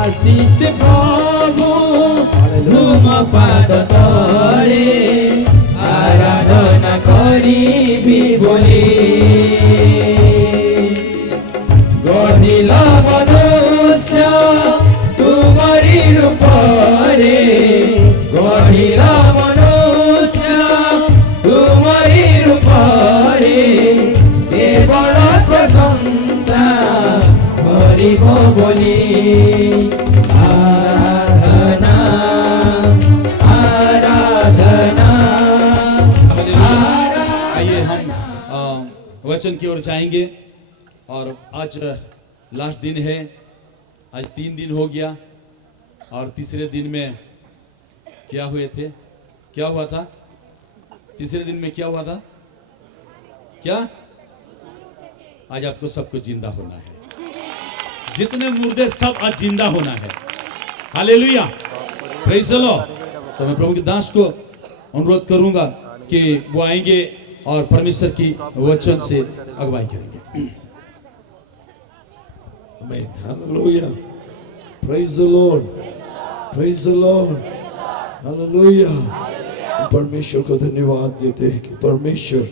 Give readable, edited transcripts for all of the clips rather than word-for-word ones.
ଆସିଛେ ପ୍ରଭୁ ତୁମ ପାଦ ତଳେ ଆରାଧନା କରିବି ବୋଲି। ଗଢ଼ିଲ ମନୁଷ୍ୟ ତୁମରି ରୂପରେ, ଗଢ଼ିଲ ମନୁଷ୍ୟ ତୁମରି ରୂପରେ, କେବଳ ପ୍ରଶଂସା କରିବ ବୋଲି। आराधना आराधना। आइए हम वचन की ओर जाएंगे। और आज लास्ट दिन है, आज 3 दिन हो गया और तीसरे दिन में क्या हुए थे, क्या हुआ था? तीसरे दिन में क्या हुआ था? क्या? आज आपको सबको जिंदा होना है, जितने मुर्दे सब आज जिंदा होना है। Hallelujah, praise the Lord. तो मैं प्रभु के दास को अनुरोध करूंगा कि वो आएंगे और परमेश्वर की वचन से अगुवाई करेंगे। Amen. Hallelujah. Praise the Lord. Praise the Lord. Hallelujah. परमेश्वर को धन्यवाद देते हैं कि परमेश्वर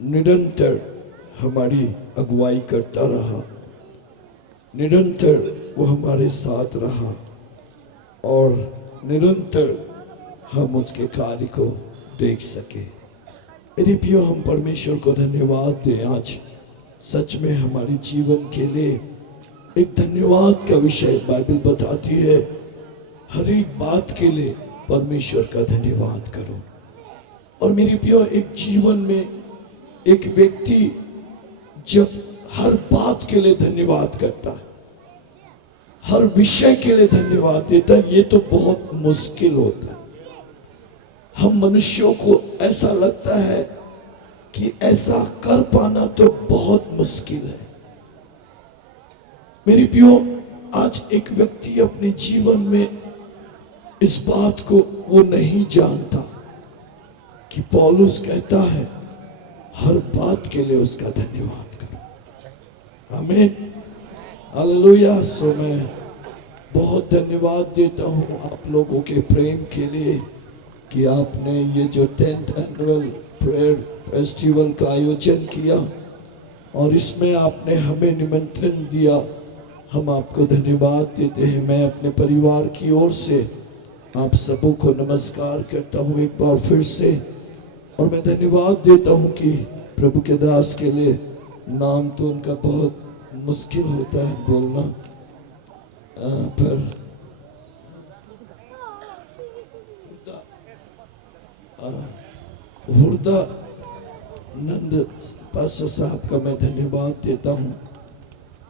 निरंतर हमारी अगुवाई करता रहा, निरंतर वो हमारे साथ रहा और निरंतर हम उसके कार्य को देख सके। मेरे प्रियो, हम परमेश्वर को धन्यवाद दें। आज सच में हमारे जीवन के लिए एक धन्यवाद का विषय बाइबल बताती है। हर एक बात के लिए परमेश्वर का धन्यवाद करो। और मेरे प्रियो, एक जीवन में एक व्यक्ति जब हर बात के लिए धन्यवाद करता है, हर विषय के लिए धन्यवाद देता है, ये तो बहुत मुश्किल होता है। हम मनुष्यों को ऐसा लगता है कि ऐसा कर पाना तो बहुत मुश्किल है। मेरे प्रियो, आज एक व्यक्ति अपने जीवन में इस बात को वो नहीं जानता कि पौलुस कहता है हर बात के लिए उसका धन्यवाद करो। आमीन, हालेलुया। सो मैं बहुत धन्यवाद देता हूँ आप लोगों के प्रेम के लिए कि आपने ये जो 10th एनुअल प्रेयर फेस्टिवल का आयोजन किया और इसमें आपने हमें निमंत्रण दिया। हम आपको धन्यवाद देते हैं। मैं अपने परिवार की ओर से आप सबों को नमस्कार करता हूँ एक बार फिर से। और मैं धन्यवाद देता हूँ कि प्रभु के दास के लिए नाम तो उनका बहुत मुश्किल होता है बोलना, पर हुरदा नंद पास्टर साहब का मैं धन्यवाद देता हूँ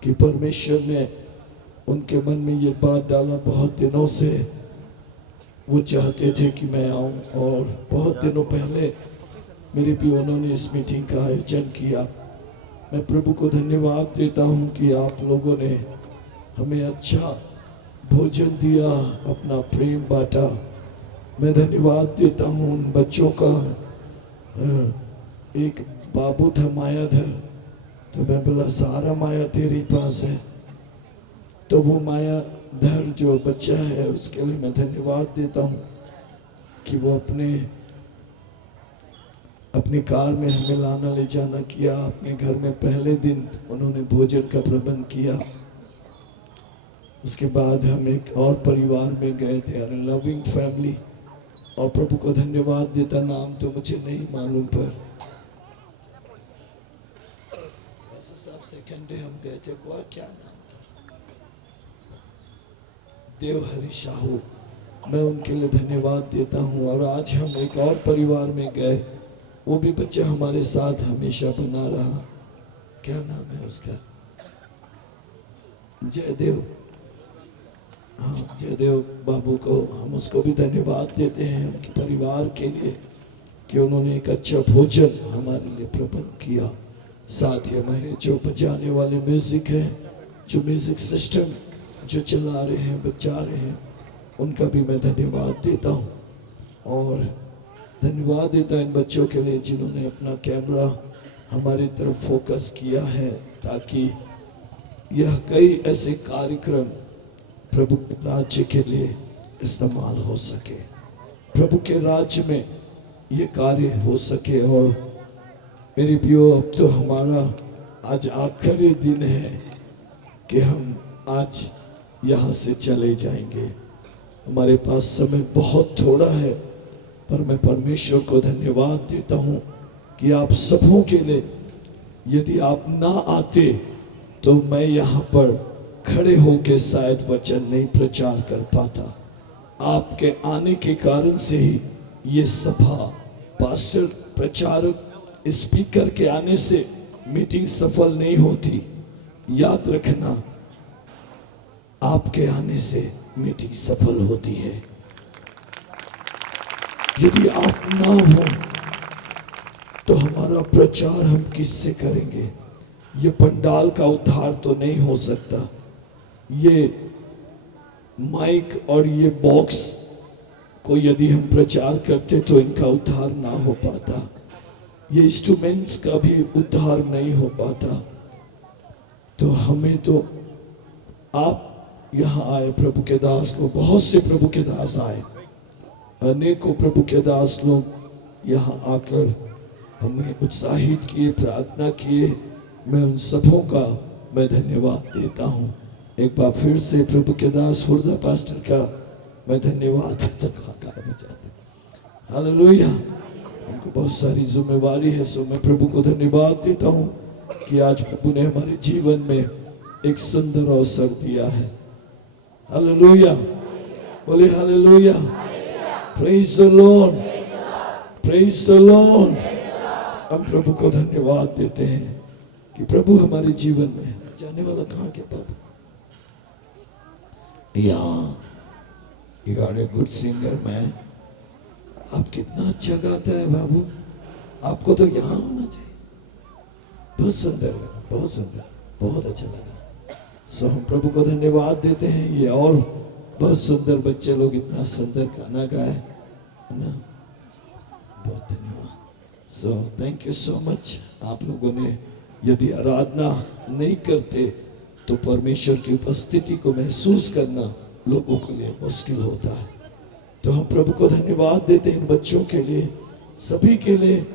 कि परमेश्वर ने उनके मन में ये बात डाला। बहुत दिनों से वो चाहते थे कि मैं आऊँ और बहुत दिनों पहले मेरे भी उन्होंने इस मीटिंग का आयोजन किया। मैं प्रभु को धन्यवाद देता हूँ कि आप लोगों ने हमें अच्छा भोजन दिया, अपना प्रेम बांटा। मैं धन्यवाद देता हूँ उन बच्चों का। एक बाबू था मायाधर, तो मैं बोला सारा माया तेरे पास है, तो वो मायाधर जो बच्चा है उसके लिए मैं धन्यवाद देता हूँ कि वो अपने कार में हमें लाना ले जाना किया। अपने घर में पहले दिन उन्होंने भोजन का प्रबंध किया। उसके बाद हम एक और परिवार में गए थे, लविंग फैमिली, और प्रभु को धन्यवाद देता। नाम तो मुझे नहीं मालूम, पर सब सेकंड डे हम गए थे। क्या नाम था? देवहरी साहू। मैं उनके लिए धन्यवाद देता हूँ। और आज हम एक और परिवार में गए, वो भी बच्चा हमारे साथ हमेशा बना रहा। क्या नाम है उसका? जयदेव। हाँ, जयदेव बाबू को हम उसको भी धन्यवाद देते हैं उनके परिवार के लिए कि उन्होंने एक अच्छा भोजन हमारे लिए प्रबंध किया। साथ ही हमारे जो बजाने वाले म्यूजिक है, जो म्यूजिक सिस्टम जो चला रहे हैं, बजा रहे हैं, उनका भी मैं धन्यवाद देता हूँ। और धन्यवाद देता इन बच्चों के लिए जिन्होंने अपना कैमरा हमारी तरफ फोकस किया है, ताकि यह कई ऐसे कार्यक्रम प्रभु के राज्य के लिए इस्तेमाल हो सके, प्रभु के राज्य में ये कार्य हो सके। और मेरे प्रियो, अब तो हमारा आज आखिरी दिन है कि हम आज यहाँ से चले जाएंगे। हमारे पास समय बहुत थोड़ा है, पर मैं परमेश्वर को धन्यवाद देता हूँ कि आप सबों के लिए, यदि आप ना आते तो मैं यहाँ पर खड़े होकर शायद वचन नहीं प्रचार कर पाता। आपके आने के कारण से ही ये सभा, पास्टर, प्रचारक, स्पीकर के आने से मीटिंग सफल नहीं होती। याद रखना, आपके आने से मीटिंग सफल होती है। यदि आप ना हो तो हमारा प्रचार हम किससे करेंगे? ये पंडाल का उद्धार तो नहीं हो सकता, ये माइक और ये बॉक्स को यदि हम प्रचार करते तो इनका उद्धार ना हो पाता, ये इंस्ट्रूमेंट्स का भी उद्धार नहीं हो पाता। तो हमें तो आप यहाँ आए, प्रभु के दास लोग, बहुत से प्रभु के दास आए, अनेकों प्रभु के दास लोग यहाँ आकर हमें उत्साहित किए, प्रार्थना किए। मैं उन सबों का मैं धन्यवाद देता हूँ। एक बार फिर से प्रभु के दास हुरदा पास्टर का मैं धन्यवाद देता हूँ। हालेलुया। उनको बहुत सारी जिम्मेवारी है, सो मैं प्रभु को धन्यवाद देता हूँ कि आज प्रभु ने हमारे जीवन में एक सुंदर अवसर दिया है। हालेलुया, बोले hallelujah. Praise the Lord, praise the Lord. हम प्रभु को धन्यवाद देते हैं कि प्रभु हमारे जीवन में, जाने वाला कहाँ के बाबू, you are a good singer man. आप कितना अच्छा गाता है बाबू, आपको तो यहाँ होना चाहिए। बहुत सुंदर, बहुत सुंदर, बहुत अच्छा लगा। सो हम प्रभु को धन्यवाद देते हैं। ये और बहुत सुंदर बच्चे लोग इतना सुंदर गाना गाए, है ना, बहुत धन्यवाद। So thank you so much. आप लोगों ने यदि आराधना नहीं करते तो परमेश्वर की उपस्थिति को महसूस करना लोगों के लिए मुश्किल होता है। तो हम प्रभु को धन्यवाद देते हैं इन बच्चों के लिए, सभी के लिए,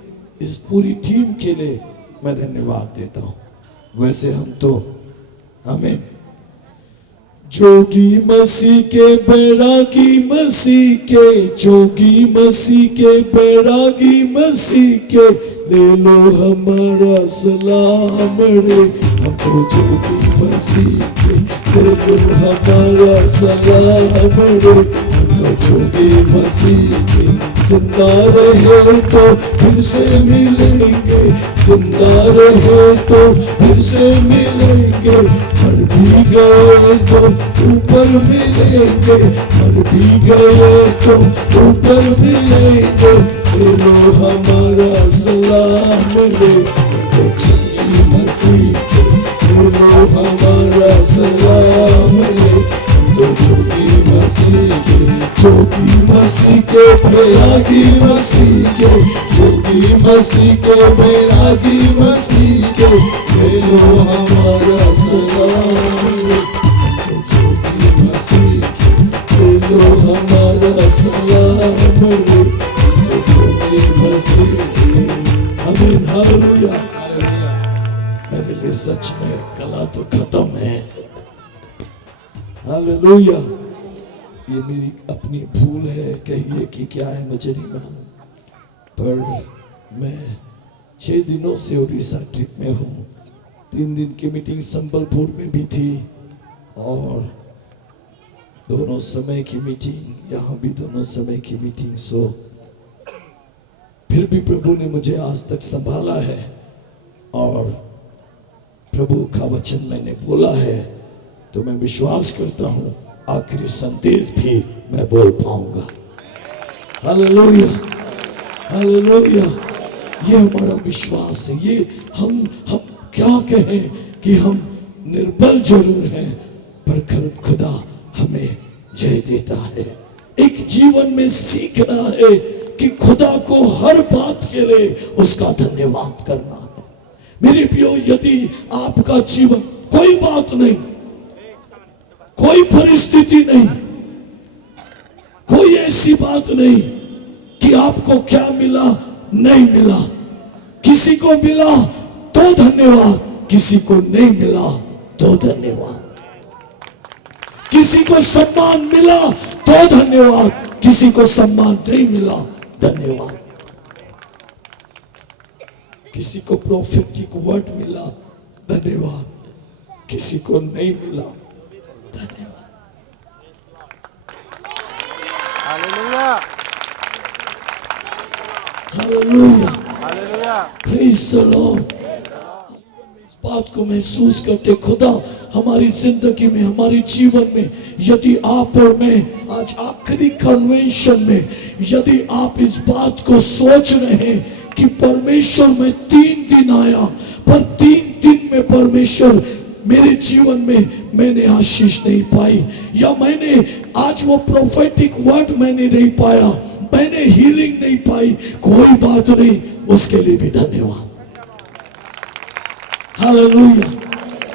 इस पूरी टीम के लिए मैं धन्यवाद देता हूँ। वैसे हम तो हमें जोगी मसीह के, बैरागी मसीह के, जोगी मसीह के, बैरागी मसीह के, ले लो हमारा सलाम रे। हम तो जोगी मसीह के, ले लो हमारा सलाम रे। हम तो जोगी मसीह के, जिंदा रहे तो फिर से मिलेंगे, जिंदा रहे तो फिर से मिलेंगे। मर भी गए तो ऊपर मिलेंगे, मर भी गए तो ऊपर मिलेंगे। ले लो हमारा सलाम रे। तो जोगी मसीह के, ले लो हमारा सलाम रे। तो जोगी मसीह के, जोगी मसीह के, बैरागी मसीह के, जोगी मसीह के, बैरागी मसीह के, ले लो हमारा सलाम रे। तो जोगी मसीह के, ले लो हमारा सलाम रे। तो जोगी मसीह के, आमीन, हालेलुया। मेरे लिए सच में कला तो खत्म है। हालेलुया। ये मेरी अपनी भूल है, कहिए कि क्या है मुझे नहीं मालूम, पर मैं 6 दिनों से उड़ीसा ट्रिप में हूँ। 3 दिन की मीटिंग संबलपुर में भी थी और दोनों समय की मीटिंग, यहाँ भी दोनों समय की मीटिंग। सो फिर भी प्रभु ने मुझे आज तक संभाला है और प्रभु का वचन मैंने बोला है, तो मैं विश्वास करता हूँ आखिरी संदेश भी मैं बोल पाऊंगा। Hallelujah, hallelujah. ये हमारा विश्वास है। ये हम क्या कहें कि हम निर्बल जरूर हैं, पर खुदा हमें जय देता है। एक जीवन में सीखना है कि खुदा को हर बात के लिए उसका धन्यवाद करना है। मेरे प्रियो, यदि आपका जीवन कोई बात नहीं, कोई परिस्थिति नहीं, कोई ऐसी बात नहीं कि आपको क्या मिला नहीं मिला। किसी को मिला तो धन्यवाद, किसी को नहीं मिला तो धन्यवाद। किसी को सम्मान मिला तो धन्यवाद, किसी को सम्मान नहीं मिला धन्यवाद। किसी को प्रोफेटिक वर्ड मिला धन्यवाद, किसी को नहीं मिला धन्यवाद। Hallelujah. Hallelujah, Hallelujah. Praise the Lord. इस बात को महसूस करते खुदा हमारी जिंदगी में, हमारे जीवन में, यदि आप और मैं आज आखिरी कन्वेंशन में, यदि आप इस बात को सोच रहे हैं कि परमेश्वर में 3 दिन आया, पर 3 दिन में परमेश्वर मेरे जीवन में मैंने आशीष नहीं पाई, या मैंने आज वो प्रोफेटिक वर्ड मैंने नहीं पाया, मैंने हीलिंग नहीं पाई, कोई बात नहीं, उसके लिए भी धन्यवाद। हालेलुया।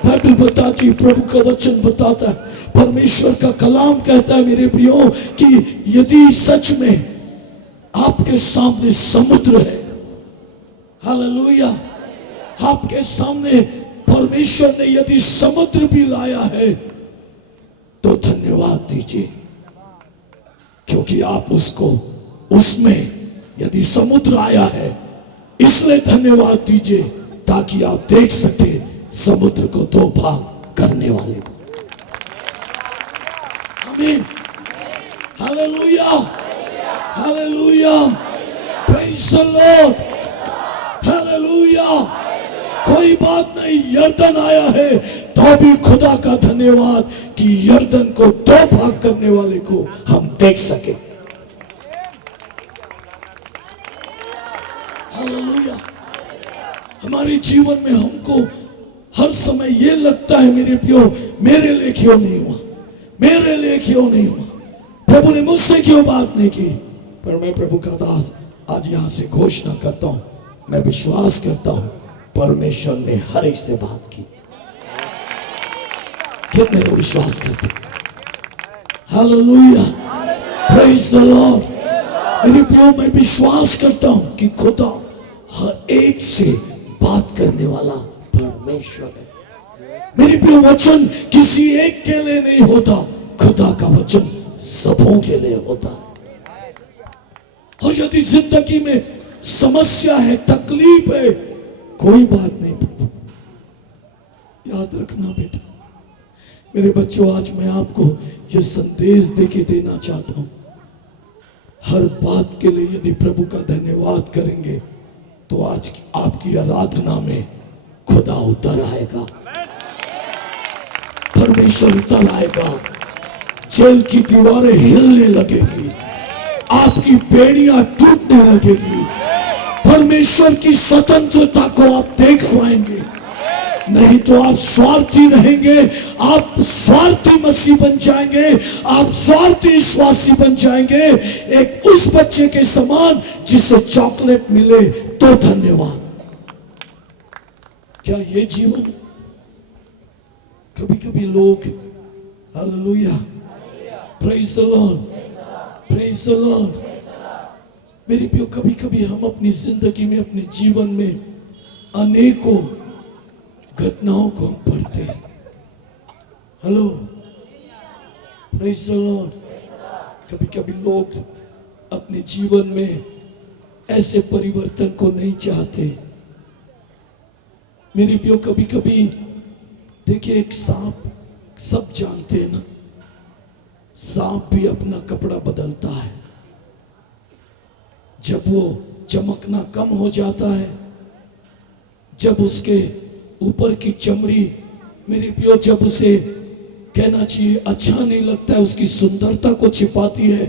बाइबल बताती है, प्रभु का वचन बताता है, परमेश्वर का कलाम कहता है मेरे प्रियो कि यदि सच में आपके सामने समुद्र है, हालेलुया, आपके सामने परमेश्वर ने यदि समुद्र भी लाया है तो धन्यवाद दीजिए, क्योंकि आप उसको, उसमें यदि समुद्र आया है इसलिए धन्यवाद दीजिए ताकि आप देख सके समुद्र को 2 भाग करने वाले को। आमीन, hallelujah, hallelujah, praise the Lord, hallelujah. कोई बात नहीं, यर्दन आया है तो भी खुदा का धन्यवाद कि यर्दन को 2 भाग करने वाले को हम देख सके। हालेलुया। हमारे जीवन में हमको हर समय ये लगता है मेरे प्रियो, मेरे लिए क्यों नहीं हुआ, मेरे लिए क्यों नहीं हुआ, प्रभु ने मुझसे क्यों बात नहीं की। पर मैं प्रभु का दास आज यहां से घोषणा करता हूं, मैं विश्वास करता हूं परमेश्वर ने हर एक से बात की। कितने लोग विश्वास करते? Hallelujah, praise the Lord. मेरे प्रियो, मैं विश्वास करता हूं कि खुदा हर एक से बात करने वाला परमेश्वर है। मेरे प्रियो, वचन किसी एक के लिए नहीं होता, खुदा का वचन सबों के लिए होता है। और यदि जिंदगी में समस्या है, तकलीफ है, कोई बात नहीं प्रभु, याद रखना बेटा, मेरे बच्चों, आज मैं आपको यह संदेश देके देना चाहता हूं, हर बात के लिए यदि प्रभु का धन्यवाद करेंगे तो आज की आपकी आराधना में खुदा उतर आएगा, परमेश्वर उतर आएगा, जेल की दीवारें हिलने लगेगी, आपकी बेड़ियां टूटने लगेगी, परमेश्वर की स्वतंत्रता को आप देख पाएंगे। नहीं तो आप स्वार्थी रहेंगे, आप स्वार्थी मसीह बन जाएंगे, आप स्वार्थी विश्वासी बन जाएंगे, एक उस बच्चे के समान जिसे चॉकलेट मिले तो धन्यवाद। क्या ये जीवन? कभी कभी लोग, hallelujah, praise the Lord, praise the Lord. मेरे प्रियो, कभी कभी हम अपनी जिंदगी में, अपने जीवन में अनेकों घटनाओं को हम पढ़ते हैं। Hello, praise the Lord. कभी कभी लोग अपने जीवन में ऐसे परिवर्तन को नहीं चाहते। मेरे प्रियो, कभी कभी देखिए, एक सांप, सब जानते हैं ना, सांप भी अपना कपड़ा बदलता है। जब वो चमकना कम हो जाता है, जब उसके ऊपर की चमड़ी, मेरे प्रियो, जब उसे कहना चाहिए अच्छा नहीं लगता है, उसकी सुंदरता को छिपाती है,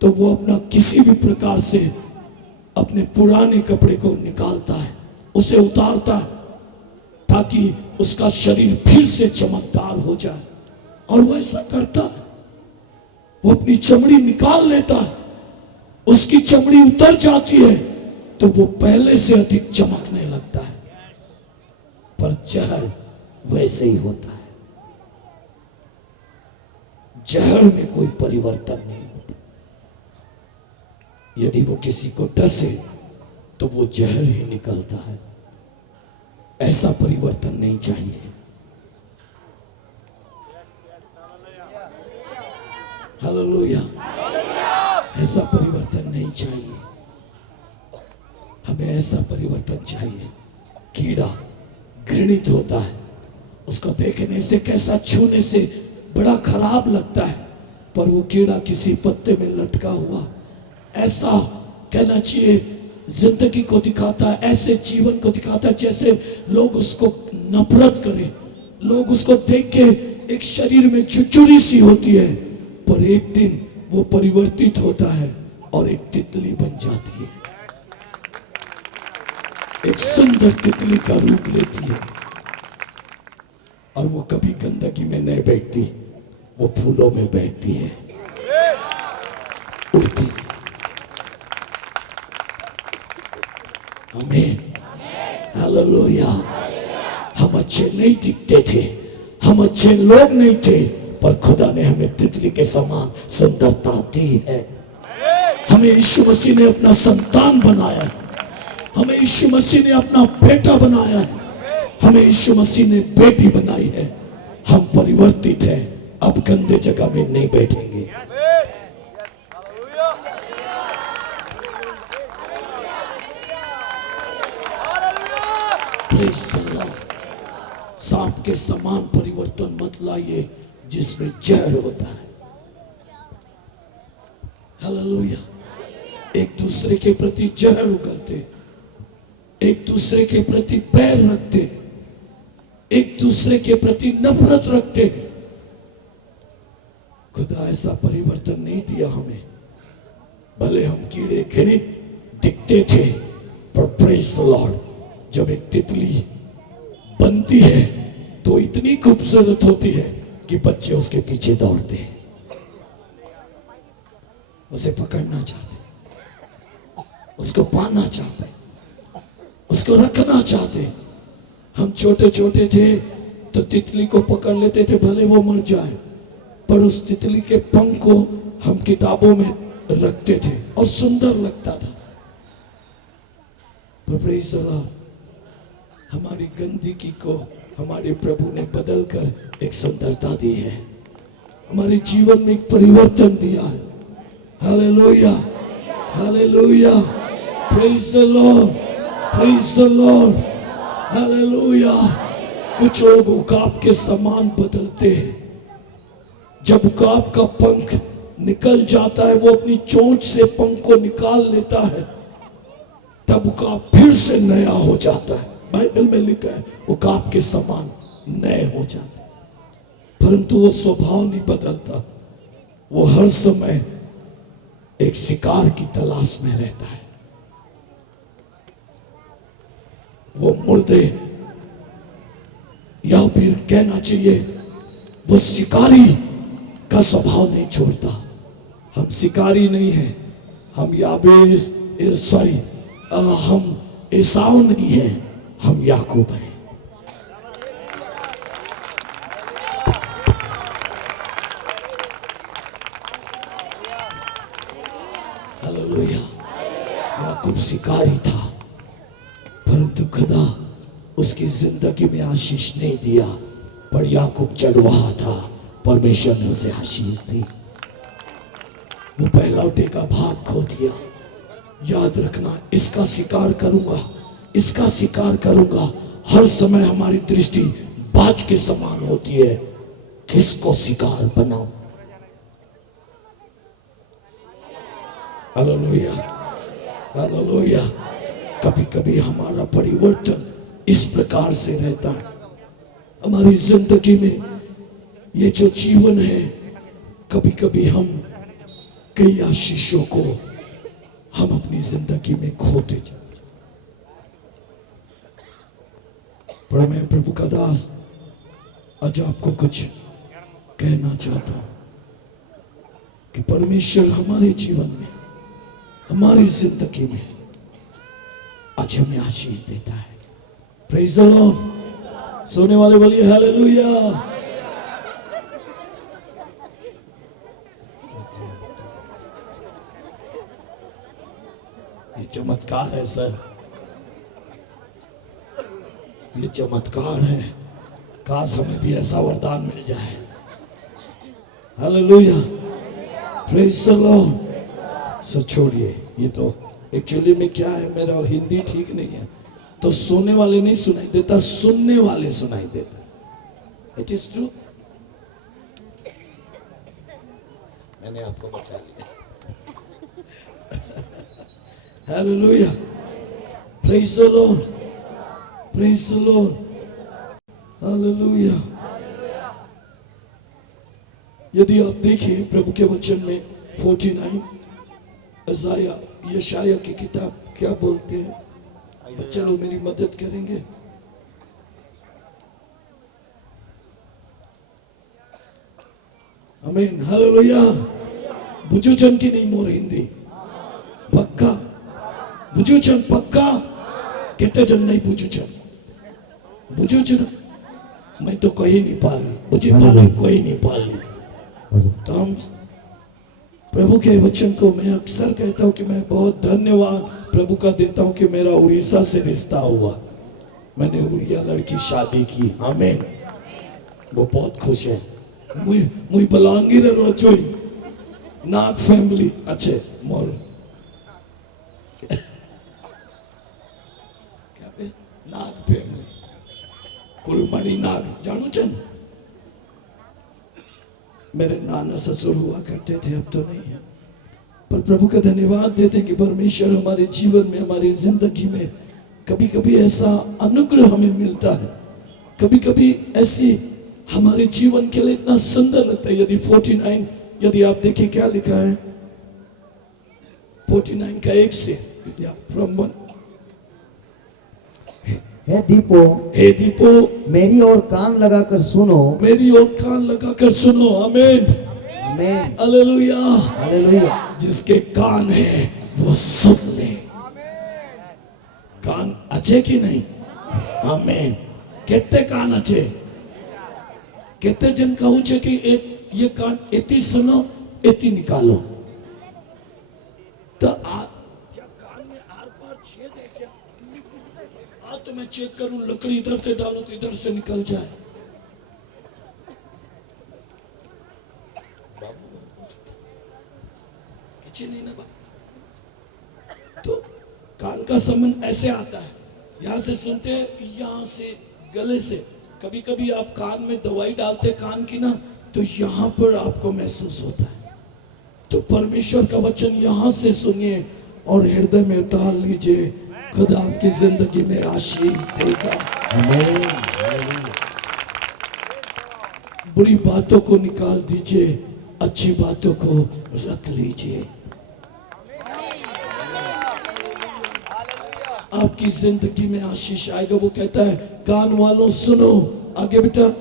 तो वो अपना किसी भी प्रकार से अपने पुराने कपड़े को निकालता है, उसे उतारता है, ताकि उसका शरीर फिर से चमकदार हो जाए। और वो ऐसा करता है, वो अपनी चमड़ी निकाल लेता है, उसकी चमड़ी उतर जाती है तो वो पहले से अधिक चमकने लगता है। पर जहर वैसे ही होता है। जहर में कोई परिवर्तन नहीं होता। यदि वो किसी को डसे तो वो जहर ही निकलता है। ऐसा परिवर्तन नहीं चाहिए। हालेलुया। ऐसा परिवर्तन नहीं चाहिए। हमें ऐसा परिवर्तन चाहिए। कीड़ा घृणित होता है, उसको देखने से कैसा, छूने से बड़ा खराब लगता है, पर वो कीड़ा किसी पत्ते में लटका हुआ ऐसा कहना चाहिए जिंदगी को दिखाता है, ऐसे जीवन को दिखाता है जैसे लोग उसको नफरत करें। लोग उसको देख के एक शरीर में चुचुरी सी होती है, पर एक दिन वो परिवर्तित होता है और एक तितली बन जाती है, एक सुंदर तितली का रूप लेती है। और वो कभी गंदगी में नहीं बैठती, वो फूलों में बैठती है, उड़ती। आमीन, हालेलुया। हम अच्छे नहीं दिखते थे, हम अच्छे लोग नहीं थे, पर खुदा ने हमें तितली के समान सुंदरता दी है। हमें यीशु मसीह ने अपना संतान बनाया है, हमें यीशु मसीह ने अपना बेटा बनाया है, हमें यीशु मसीह ने बेटी बनाई है। हम परिवर्तित हैं, अब गंदे जगह में नहीं बैठेंगे। Praise the Lord। सांप के समान परिवर्तन मत लाइए जिसमें जहर होता है। हालेलुया। एक दूसरे के प्रति जहर उगलते, एक दूसरे के प्रति बैर रखते, एक दूसरे के प्रति नफरत रखते। खुदा ऐसा परिवर्तन नहीं दिया हमें। भले हम कीड़े घृणित दिखते थे, पर प्रेज़ द लॉर्ड, जब एक तितली बनती है तो इतनी खूबसूरत होती है कि बच्चे उसके पीछे दौड़ते हैं, उसे पकड़ना चाहते, उसको पाना चाहते, उसको रखना चाहते। हम छोटे छोटे थे तो तितली को पकड़ लेते थे, भले वो मर जाए, पर उस तितली के पंख को हम किताबों में रखते थे और सुंदर लगता था। Praise the Lord. हमारी गंदगी को हमारे प्रभु ने बदल कर एक सुंदरता दी है, हमारे जीवन में एक परिवर्तन दिया है। Hallelujah, hallelujah, praise the Lord, praise the Lord, hallelujah. कुछ लोग उकाब के समान बदलते हैं। जब उकाब का पंख निकल जाता है, वो अपनी चोंच से पंख को निकाल लेता है, तब उकाब फिर से नया हो जाता है। बाइबल में लिखा है उकाब के समान नए हो जाते, परंतु वो स्वभाव नहीं बदलता। वो हर समय एक शिकार की तलाश में रहता है। वो मुर्दे, या फिर कहना चाहिए वो शिकारी का स्वभाव नहीं छोड़ता। हम शिकारी नहीं है, हम याबेस सॉरी हम एसाव नहीं है, हम याकूब हैं। हालेलुया। याकूब शिकारी था, परंतु खुदा उसकी जिंदगी में आशीष नहीं दिया, पर याकूब चढ़वा था, परमेश्वर ने उसे आशीष दी। वो पहलौठे का भाग खो दिया। याद रखना, इसका शिकार करूंगा, इसका शिकार करूंगा। हर समय हमारी दृष्टि बाज के समान होती है, किसको शिकार बनाऊं। Hallelujah, hallelujah. कभी कभी हमारा परिवर्तन इस प्रकार से रहता है। हमारी जिंदगी में ये जो जीवन है, कभी कभी हम कई आशीषों को हम अपनी जिंदगी में खोते जाते। पर मैं प्रभु का दास आज आपको कुछ कहना चाहता हूं कि परमेश्वर हमारे जीवन में, हमारी जिंदगी में आज हमें आशीष देता है। Praise the Lord. सोने वाले बोलिए हालेलुया। ये चमत्कार है सर, ये चमत्कार है। काश हमें भी ऐसा वरदान मिल जाए। Hallelujah, praise the Lord. So छोड़िए, ये तो एक्चुअली में क्या है, मेरा हिंदी ठीक नहीं है, तो सोने वाले नहीं सुनाई देता, सुनने वाले सुनाई देता। इट इज ट्रू, मैंने आपको बता दिया। Hallelujah, praise the Lord, praise the Lord, hallelujah. यदि आप देखें प्रभु के वचन में 49 अज़ाया यशाया की किताब क्या बोलते हैं, बच्चे लोग मेरी मदद करेंगे। आमीन, हालेलुया। बुजुचन की नहीं मोर हिंदी पक्का, बुजुचन पक्का, कितने जन नहीं बुजुचन, बुजुचन मैं तो कहीं नहीं पाली, मुझे पाली कोई नहीं पाली। तो हम प्रभु के वचन को मैं अक्सर कहता हूं कि मैं बहुत धन्यवाद प्रभु का देता हूं कि मेरा उड़ीसा से रिश्ता हुआ, मैंने उड़िया लड़की शादी की। आमीन, वो बहुत खुश है। मुई बलांगीर रोचोई नाग फैमिली अच्छे मोर क्या पे नाग फैमिली कुलमणि नाग जानू चंद, मेरे नाना ससुर हुआ करते थे, अब तो नहीं है। पर प्रभु का धन्यवाद देते हैं कि परमेश्वर हमारे जीवन में, हमारी जिंदगी में कभी कभी ऐसा अनुग्रह हमें मिलता है, कभी कभी ऐसी हमारे जीवन के लिए इतना सुंदर लगता है। यदि 49 यदि आप देखिए क्या लिखा है 49 का 1 से या फ्रॉम 1। हे दीपो, हे दीपो मेरी ओर कान लगाकर सुनो, मेरी ओर कान लगाकर सुनो। आमीन, आमीन, हालेलुया। हालेलुया। जिसके कान है वो सुन ले। कान अच्छे कि नहीं? आमीन। कितने कान अच्छे, कितने जन कहूँ छे कि ये कान एती सुनो एती निकालो, तो क्या कान में आर पार छेद है क्या? आज तो मैं चेक करूं, लकड़ी इधर से डालूं तो इधर से निकल जाए। बाबू किसी नहीं ना बाबू। तो कान का संबंध ऐसे आता है, यहां से सुनते, यहां से गले से। कभी कभी आप कान में दवाई डालते कान की ना, तो यहां पर आपको महसूस होता है। तो परमेश्वर का वचन यहां से सुनिए और हृदय में उतार लीजिए, खुदा आपकी जिंदगी में आशीष देगा। आमीन, बुरी बातों को निकाल दीजिए, अच्छी बातों को रख लीजिए। आपकी जिंदगी में आशीष आएगा। वो कहता है कान वालों सुनो। आगे बेटा,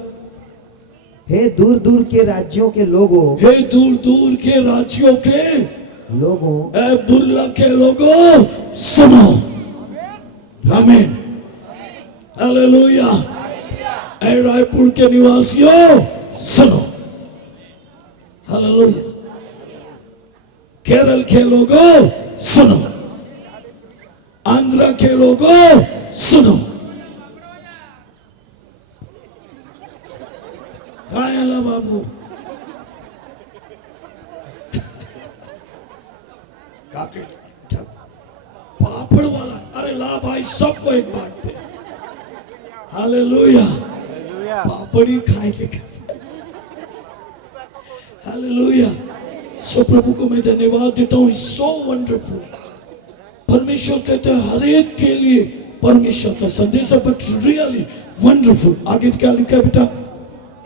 हे दूर दूर के राज्यों के लोगों, हे दूर दूर के राज्यों के लोगों, ए बुर्ला के लोगों सुनो। आमीन, हालेलुया। ए रायपुर के निवासियों सुनो। हालेलुया। केरल के लोगों सुनो, आंध्रा के लोगों सुनो। कायला बाबू काके क्या पापड़ वाला, अरे ला भाई सबको एक बात दे। हालेलुया, पापड़ी खाएंगे कैसे? हालेलुया। सो प्रभु को मैं धन्यवाद देता हूँ, सो वंडरफुल। परमेश्वर कहते हैं हर एक के लिए परमेश्वर का संदेश है, बट रियली वंडरफुल। आगे क्या लिखा है बेटा?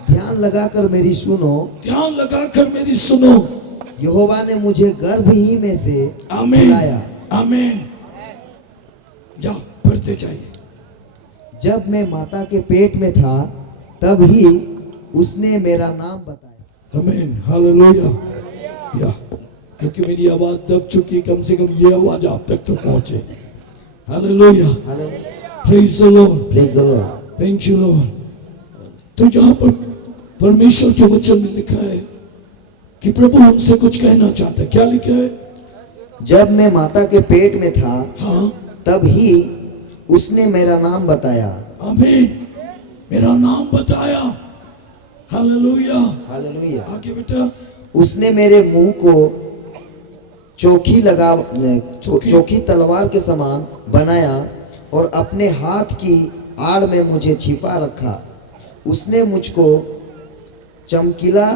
ध्यान लगाकर मेरी सुनो, ध्यान लगाकर मेरी सुनो। यहोवा ने मुझे गर्भ ही में से आमीन, बुलाया। आमीन। जाओ पढ़ते जाइए। जब मैं माता के पेट में था तब ही उसने मेरा नाम बताया। आमीन, हालेलुया। या क्योंकि मेरी आवाज दब चुकी, कम से कम ये आवाज आप तक तो पहुंचे। Hallelujah, hallelujah, praise the Lord, praise the Lord. Thank you Lord. तो यहाँ पर परमेश्वर के वचन में लिखा है कि प्रभु हमसे कुछ कहना चाहता है। क्या लिखा है? जब मैं माता के पेट में था हाँ, तब ही उसने मेरा नाम बताया। आमीन। मेरा नाम बताया। हालेलुया। हालेलुया। आगे बेटा। उसने मेरे मुंह को चोखी तलवार के समान बनाया और अपने हाथ की आड़ में मुझे छिपा रखा। उसने मुझको चमकीला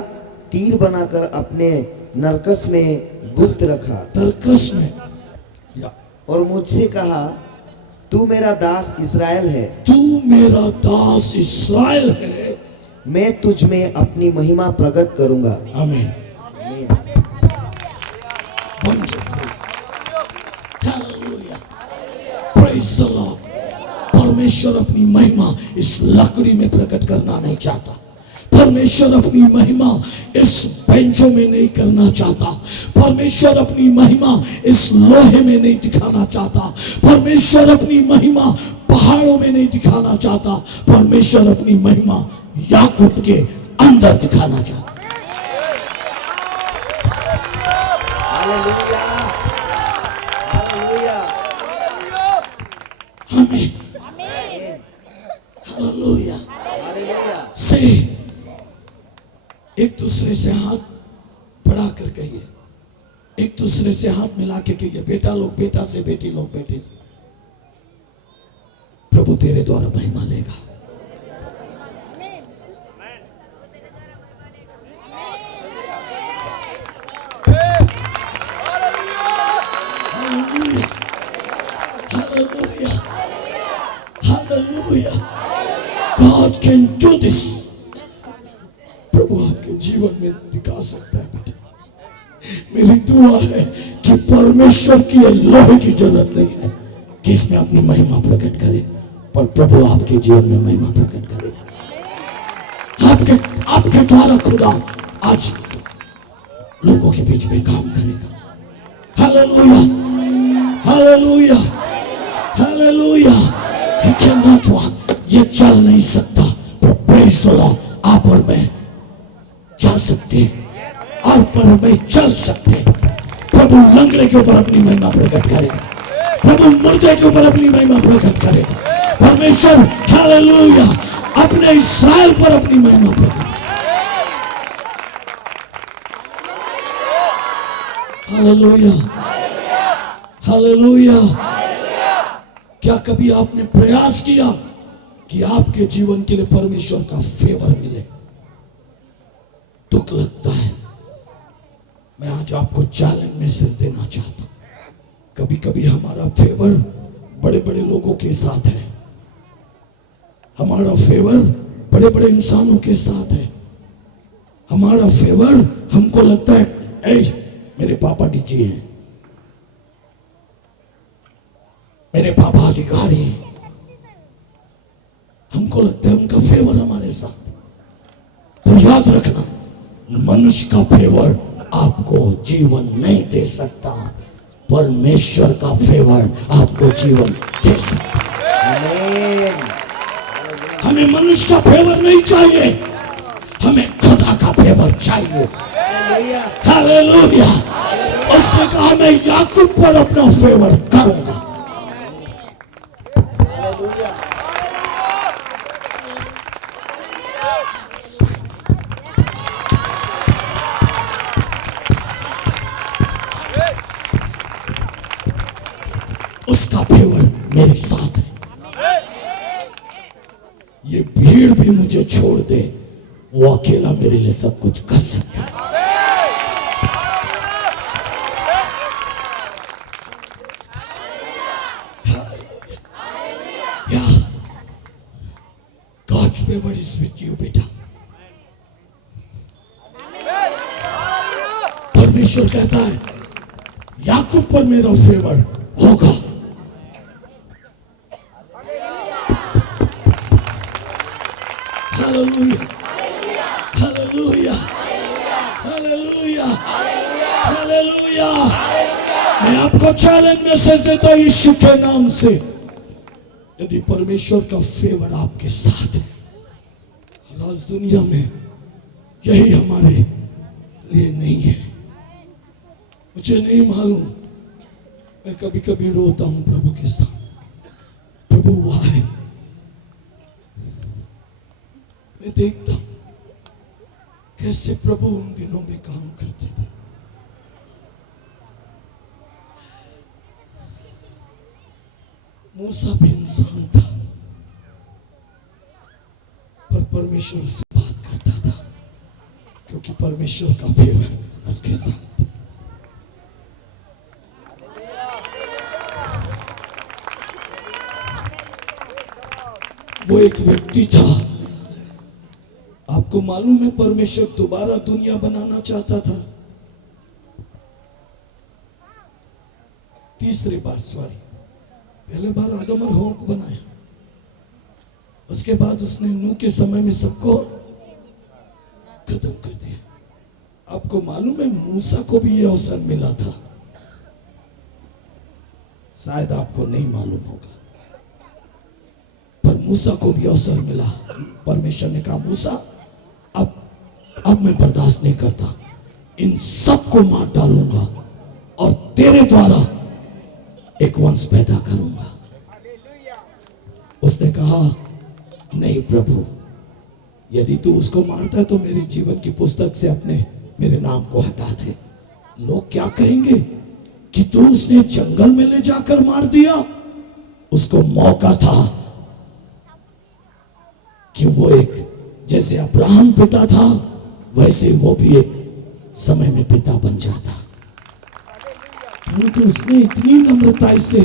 तीर बनाकर अपने नरकस में गुप्त रखा। तरकस में या और मुझसे कहा, तू मेरा दास इस्राएल है, तू मेरा दास इस्राएल है, मैं तुझ में अपनी महिमा प्रकट करूंगा। आमीन। आमीन। हालेलुया। Praise the Lord. परमेश्वर अपनी महिमा इस लकड़ी में प्रकट करना नहीं चाहता। परमेश्वर अपनी महिमा इस बेंचों में नहीं करना चाहता। परमेश्वर अपनी महिमा इस लोहे में नहीं दिखाना चाहता। परमेश्वर अपनी महिमा पहाड़ों में नहीं दिखाना चाहता। परमेश्वर अपनी महिमा याकूब के अंदर दिखाना चाहता। हालेलुया। हालेलुया। हमें हालेलुया हालेलुया। से एक दूसरे से हाथ बढ़ा कर कहिए, एक दूसरे से हाथ मिला के कहिए, बेटा लोग बेटा से, बेटी लोग बेटी से, प्रभु तेरे द्वारा महिमा लेगा। Hallelujah. Hallelujah. Hallelujah. God can do this। प्रभु आपके जीवन में दिखा सकता है बेटा। मेरी दुआ है कि परमेश्वर की ये लोहे की जरूरत नहीं है कि इसमें अपनी महिमा प्रकट करे, पर प्रभु आपके जीवन में महिमा प्रकट करेगा। आपके द्वारा खुदा आज लोगों के बीच में काम करेगा। Hallelujah. Hallelujah. Hallelujah. He cannot walk। ये चल नहीं सकता, पर praise the Lord, आप और मैं जा सकते और पर में चल सकते। प्रभु लंगड़े के ऊपर अपनी महिमा प्रकट करेगा। प्रभु मुर्दे के ऊपर अपनी महिमा प्रकट करेगा। परमेश्वर हालेलुया अपने इस्राएल पर अपनी महिमा प्रकट। हालेलुया। हालेलुया। क्या कभी आपने प्रयास किया कि आपके जीवन के लिए परमेश्वर का फेवर मिले? दुख लगता है। मैं आज आपको चैलेंज मैसेज देना चाहता हूं। कभी कभी हमारा फेवर बड़े बड़े लोगों के साथ है, हमारा फेवर बड़े बड़े इंसानों के साथ है। हमारा फेवर हमको लगता है मेरे पापा डीजी हैं, मेरे पापा अधिकारी हैं, हमको लगता है उनका फेवर हमारे साथ। तो याद रखना, मनुष्य का फेवर आपको जीवन नहीं दे सकता, परमेश्वर का फेवर आपको जीवन दे सकता। आमीन। हमें मनुष्य का फेवर नहीं चाहिए, हमें खुदा का फेवर चाहिए। हालेलुया। हालेलुया। उसने कहा मैं याकूब पर अपना फेवर करूंगा। हालेलुया। उसका फेवर मेरे साथ है। ये भीड़ भी मुझे छोड़ दे, वो अकेला मेरे लिए सब कुछ कर सकता है। Yeah. God's favor is with you, बेटा। परमेश्वर कहता है याकूब पर मेरा फेवर होगा। हालेलुया। हालेलुया। हालेलुया। हालेलुया। मैं आपको चैलेंज मैसेज देता हूं यीशु के नाम से, यदि परमेश्वर का फेवर आपके साथ है, और आज दुनिया में यही हमारे लिए नहीं है। मुझे नहीं मालूम, मैं कभी कभी रोता हूं प्रभु के साथ, प्रभु वाह। मैं देखता हूं कैसे प्रभु उन दिनों में काम करते थे। मूसा भी इंसान था, पर परमेश्वर से बात करता था, क्योंकि परमेश्वर का फेवर उसके साथ। वो एक व्यक्ति था, आपको मालूम है, परमेश्वर दोबारा दुनिया बनाना चाहता था। तीसरी बार, सॉरी, पहले बार आदम और हव्वा को बनाया, उसके बाद उसने नूह के समय में सबको खत्म कर दिया। आपको मालूम है, मूसा को भी यह अवसर मिला था, शायद आपको नहीं मालूम होगा, पर मूसा को भी अवसर मिला। परमेश्वर ने कहा, मूसा अब मैं बर्दाश्त नहीं करता, इन सबको मार डालूंगा और तेरे द्वारा एक वंश पैदा करूंगा। उसने कहा, नहीं प्रभु, यदि तू उसको मारता है तो मेरे जीवन की पुस्तक से मेरे नाम को हटा दे। लोग क्या कहेंगे कि तू उसने जंगल में ले जाकर मार दिया। उसको मौका था कि वो एक, जैसे अब्राहम पिता था, वैसे वो भी एक समय में पिता बन जाता। परंतु उसने इतनी नम्रता से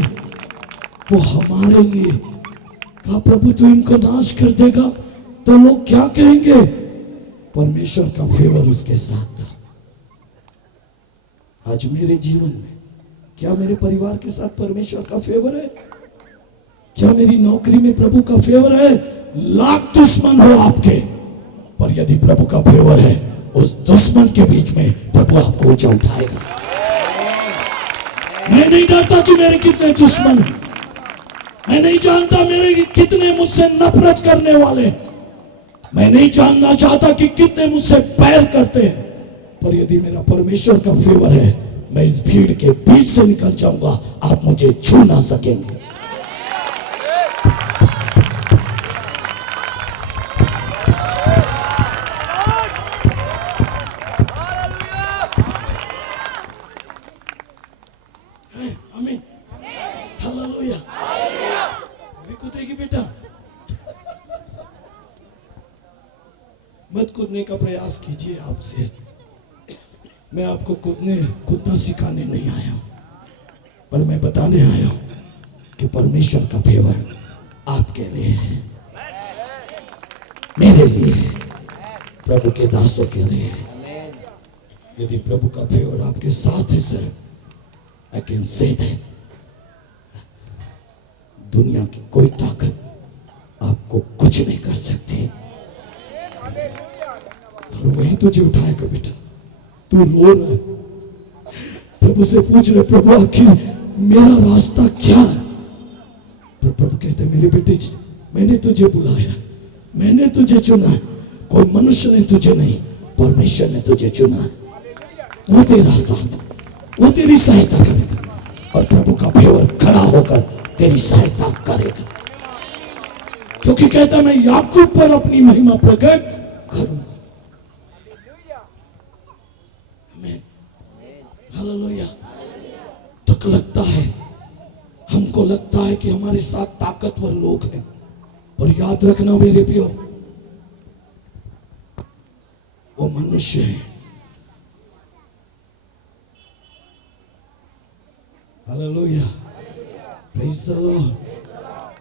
वो हमारे लिए कहा, प्रभु तू इनको नाश कर देगा तो लोग क्या कहेंगे। परमेश्वर का फेवर उसके साथ था। आज मेरे जीवन में क्या मेरे परिवार के साथ परमेश्वर का फेवर है? क्या मेरी नौकरी में प्रभु का फेवर है? लाख दुश्मन हो आपके, पर यदि प्रभु का फेवर है, उस दुश्मन के बीच में प्रभु आपको ऊंचा उठाएगा। मैं नहीं डरता कि मेरे कितने दुश्मन हैं, मैं नहीं जानता मेरे कितने मुझसे नफरत करने वाले हैं, मैं नहीं जानना चाहता कि कितने मुझसे बैर करते हैं, पर यदि मेरा परमेश्वर का फेवर है, मैं इस भीड़ के बीच से निकल जाऊंगा, आप मुझे छू ना सकेंगे। आमीन, हालेलुया। तुम्हें कूदेगी बेटा, मत कूदने का प्रयास कीजिए। आपसे मैं आपको कूदना सिखाने नहीं आया हूं, पर मैं बताने आया हूं कि परमेश्वर का फेवर आपके लिए है, मेरे लिए है, प्रभु के दासों के लिए है। यदि प्रभु का फेवर आपके साथ है sir, I can say that दुनिया की कोई ताकत आपको कुछ नहीं कर सकती। और वही तुझे उठाएगा बेटा। तू रो रहा है, प्रभु से पूछ रहे, प्रभु आखिर मेरा रास्ता क्या है? प्रभु कहते, मेरे बेटे, मैंने तुझे बुलाया, मैंने तुझे चुना है, कोई मनुष्य ने तुझे नहीं, परमेश्वर ने तुझे चुना है। वो तेरा साथ, वो तेरी सहायता करेगा, और प्रभु का फेवर खड़ा होकर तेरी सहायता करेगा, क्योंकि कहता, मैं याकूब पर अपनी महिमा प्रकट करूंगा। हालेलुया। दुख लगता है, हमको लगता है कि हमारे साथ ताकतवर लोग हैं, और याद रखना मेरे प्रियो, वो मनुष्य है। Hallelujah, praise the Lord,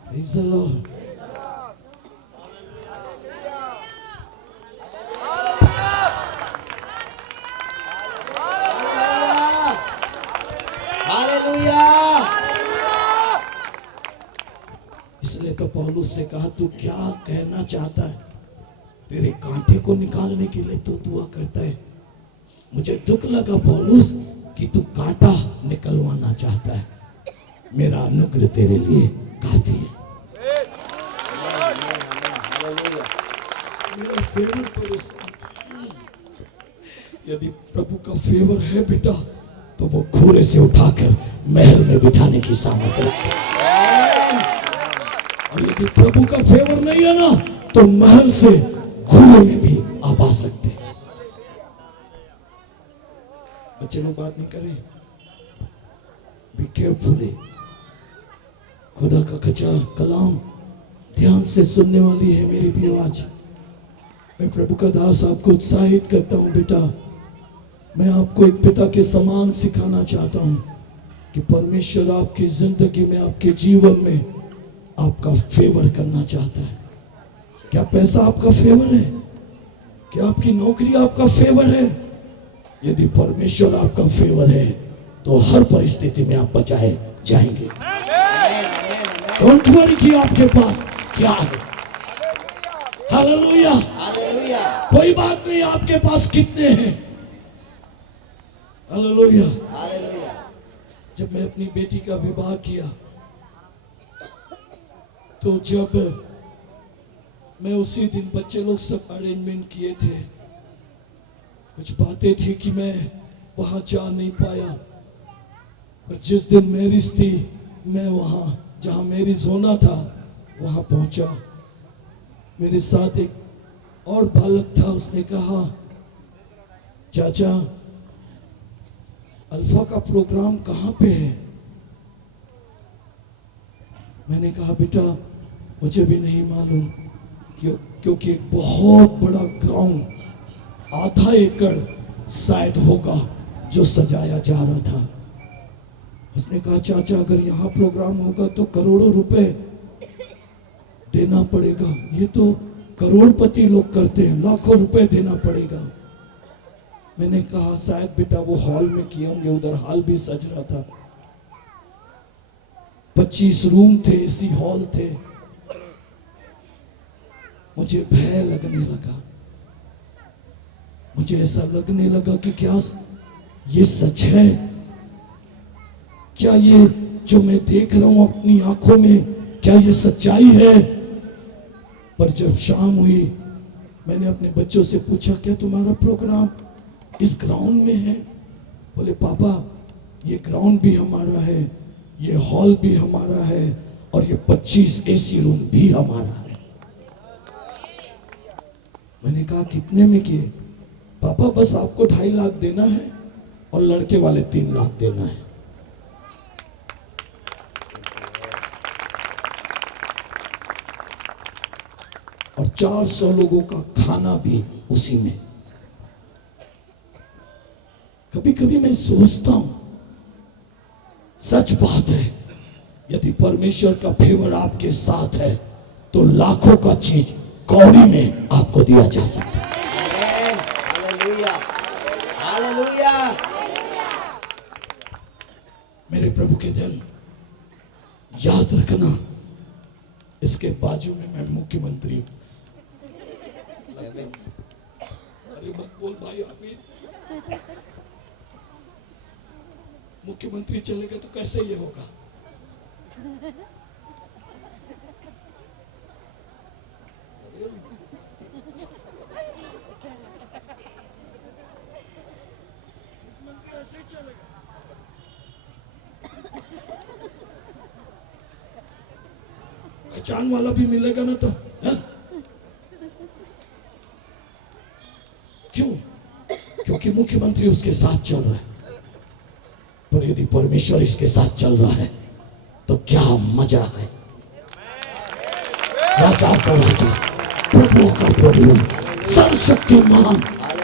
praise the Lord. इसलिए तो पौलुस से कहा, तू क्या कहना चाहता है? तेरे कांटे को निकालने के लिए तू दुआ करता है। मुझे दुख लगा पौलुस कि तू कांटा निकलवाना चाहता है, मेरा अनुग्रह तेरे लिए काफी है। मेरा फेवर तेरे साथ, यदि प्रभु का फेवर है बेटा तो वो घोड़े से उठाकर महल में बिठाने की सामर्थ्य रखते हैं। और यदि प्रभु का फेवर नहीं है ना तो महल से घोड़े में भी आप आ सकते हैं। बच्चे लोग बात नहीं करें, बी केयरफुली। खुदा का कलाम ध्यान से सुनने वाली है मेरी भी आवाज। मैं प्रभु का दास आपको उत्साहित करता हूं बेटा। मैं आपको एक पिता के समान सिखाना चाहता हूं कि परमेश्वर आपकी जिंदगी में, आपके जीवन में आपका फेवर करना चाहता है। क्या पैसा आपका फेवर है? क्या आपकी नौकरी आपका फेवर है? यदि परमेश्वर आपका फेवर है तो हर परिस्थिति में आप बचाए जाएंगे। डोंट वरी कि आपके पास क्या है। हालेलुया। कोई बात नहीं आपके पास कितने हैं। हालेलुया। जब मैं अपनी बेटी का विवाह किया तो जब मैं उसी दिन बच्चे लोग सब अरेंजमेंट किए थे, कुछ बातें थी कि मैं वहां जा नहीं पाया। पर जिस दिन मैरिज थी मैं वहां जहां मैरिज होना था वहां पहुंचा। मेरे साथ एक और बालक था। उसने कहा, चाचा अल्फा का प्रोग्राम कहां पे है? मैंने कहा बेटा मुझे भी नहीं मालूम, क्योंकि एक बहुत बड़ा ग्राउंड, आधा एकड़ शायद होगा, जो सजाया जा रहा था। उसने कहा चाचा अगर यहाँ प्रोग्राम होगा तो करोड़ों रुपए देना पड़ेगा। ये तो करोड़पति लोग करते हैं, लाखों रुपए देना पड़ेगा। मैंने कहा शायद बेटा वो हॉल में किए होंगे, उधर हॉल भी सज रहा था। 25 रूम थे, एसी हॉल थे। मुझे भय लगने लगा। मुझे ऐसा लगने लगा कि क्या ये सच है? क्या ये जो मैं देख रहा हूं अपनी आंखों में, क्या ये सच्चाई है? पर जब शाम हुई मैंने अपने बच्चों से पूछा क्या तुम्हारा प्रोग्राम इस ग्राउंड में है? बोले पापा ये ग्राउंड भी हमारा है, ये हॉल भी हमारा है और ये 25 एसी रूम भी हमारा है। मैंने कहा कितने में किए? पापा बस आपको 2.5 लाख देना है और लड़के वाले 3 लाख देना है। और 400 लोगों का खाना भी उसी में। कभी कभी मैं सोचता हूं, सच बात है, यदि परमेश्वर का फेवर आपके साथ है तो लाखों का चीज कौड़ी में आपको दिया जा सकता है। Hallelujah, hallelujah. मेरे प्रभु के जन, याद रखना इसके बाजू में मैं मुख्यमंत्री हूं। अरे मत बोल भाई आमीन। मुख्यमंत्री चलेगा तो कैसे ये होगा? मुख्यमंत्री ऐसे ही चलेगा। पहचान वाला भी मिलेगा ना तो है? क्यों? क्योंकि मुख्यमंत्री उसके साथ चल रहा है। पर यदि परमेश्वर इसके साथ चल रहा है तो क्या मजा है। राजा का राजा, प्रभु का प्रभु, सर्वशक्तिमान।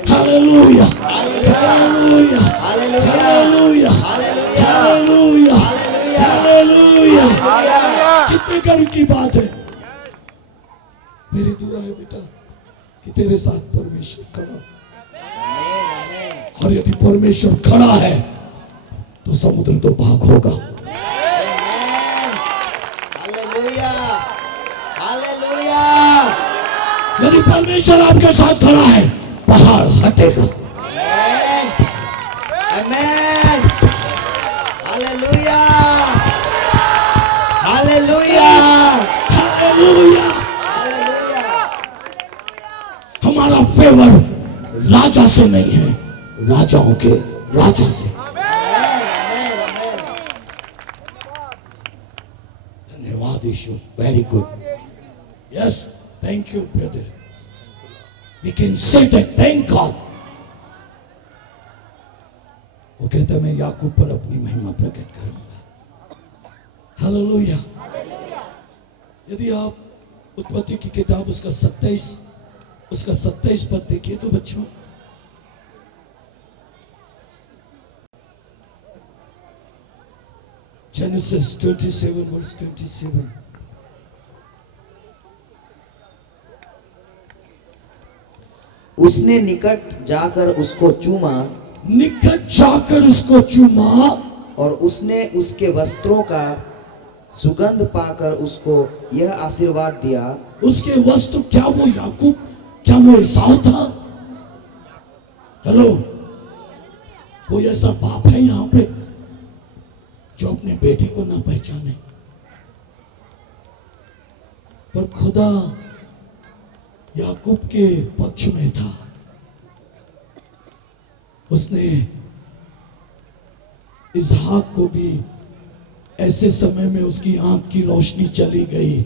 Hallelujah, hallelujah, hallelujah, hallelujah, hallelujah. कितने गर्व की बात है। मेरी दुआ है बेटा कि तेरे साथ परमेश्वर खड़ा, और यदि परमेश्वर खड़ा है तो समुद्र तो भाग होगा। Hallelujah, hallelujah. यदि परमेश्वर आपके साथ खड़ा है पहाड़ हटेगा। Amen, hallelujah, hallelujah, hallelujah. Hallelujah. हमारा फेवर राजा से नहीं है, राजाओं के राजा से। धन्यवाद यीशु, very good. Yes, thank you brother, we can say that, thank God. वो कहता मैं याकूब पर अपनी महिमा प्रकट करूंगा। हालेलुया। यदि आप उत्पत्ति की किताब उसका 27 पद देखिए तो बच्चों, Genesis 27 verse 27, उसने निकट जाकर उसको चूमा और उसने उसके वस्त्रों का सुगंध पाकर उसको यह आशीर्वाद दिया। उसके वस्त्र, क्या वो याकूब, क्या वो एसाव था? हेलो, कोई ऐसा बाप है यहां पे जो अपने बेटे को ना पहचाने? पर खुदा याकूब के पक्ष में था। उसने इसहाक को भी ऐसे समय में उसकी आंख की रोशनी चली गई।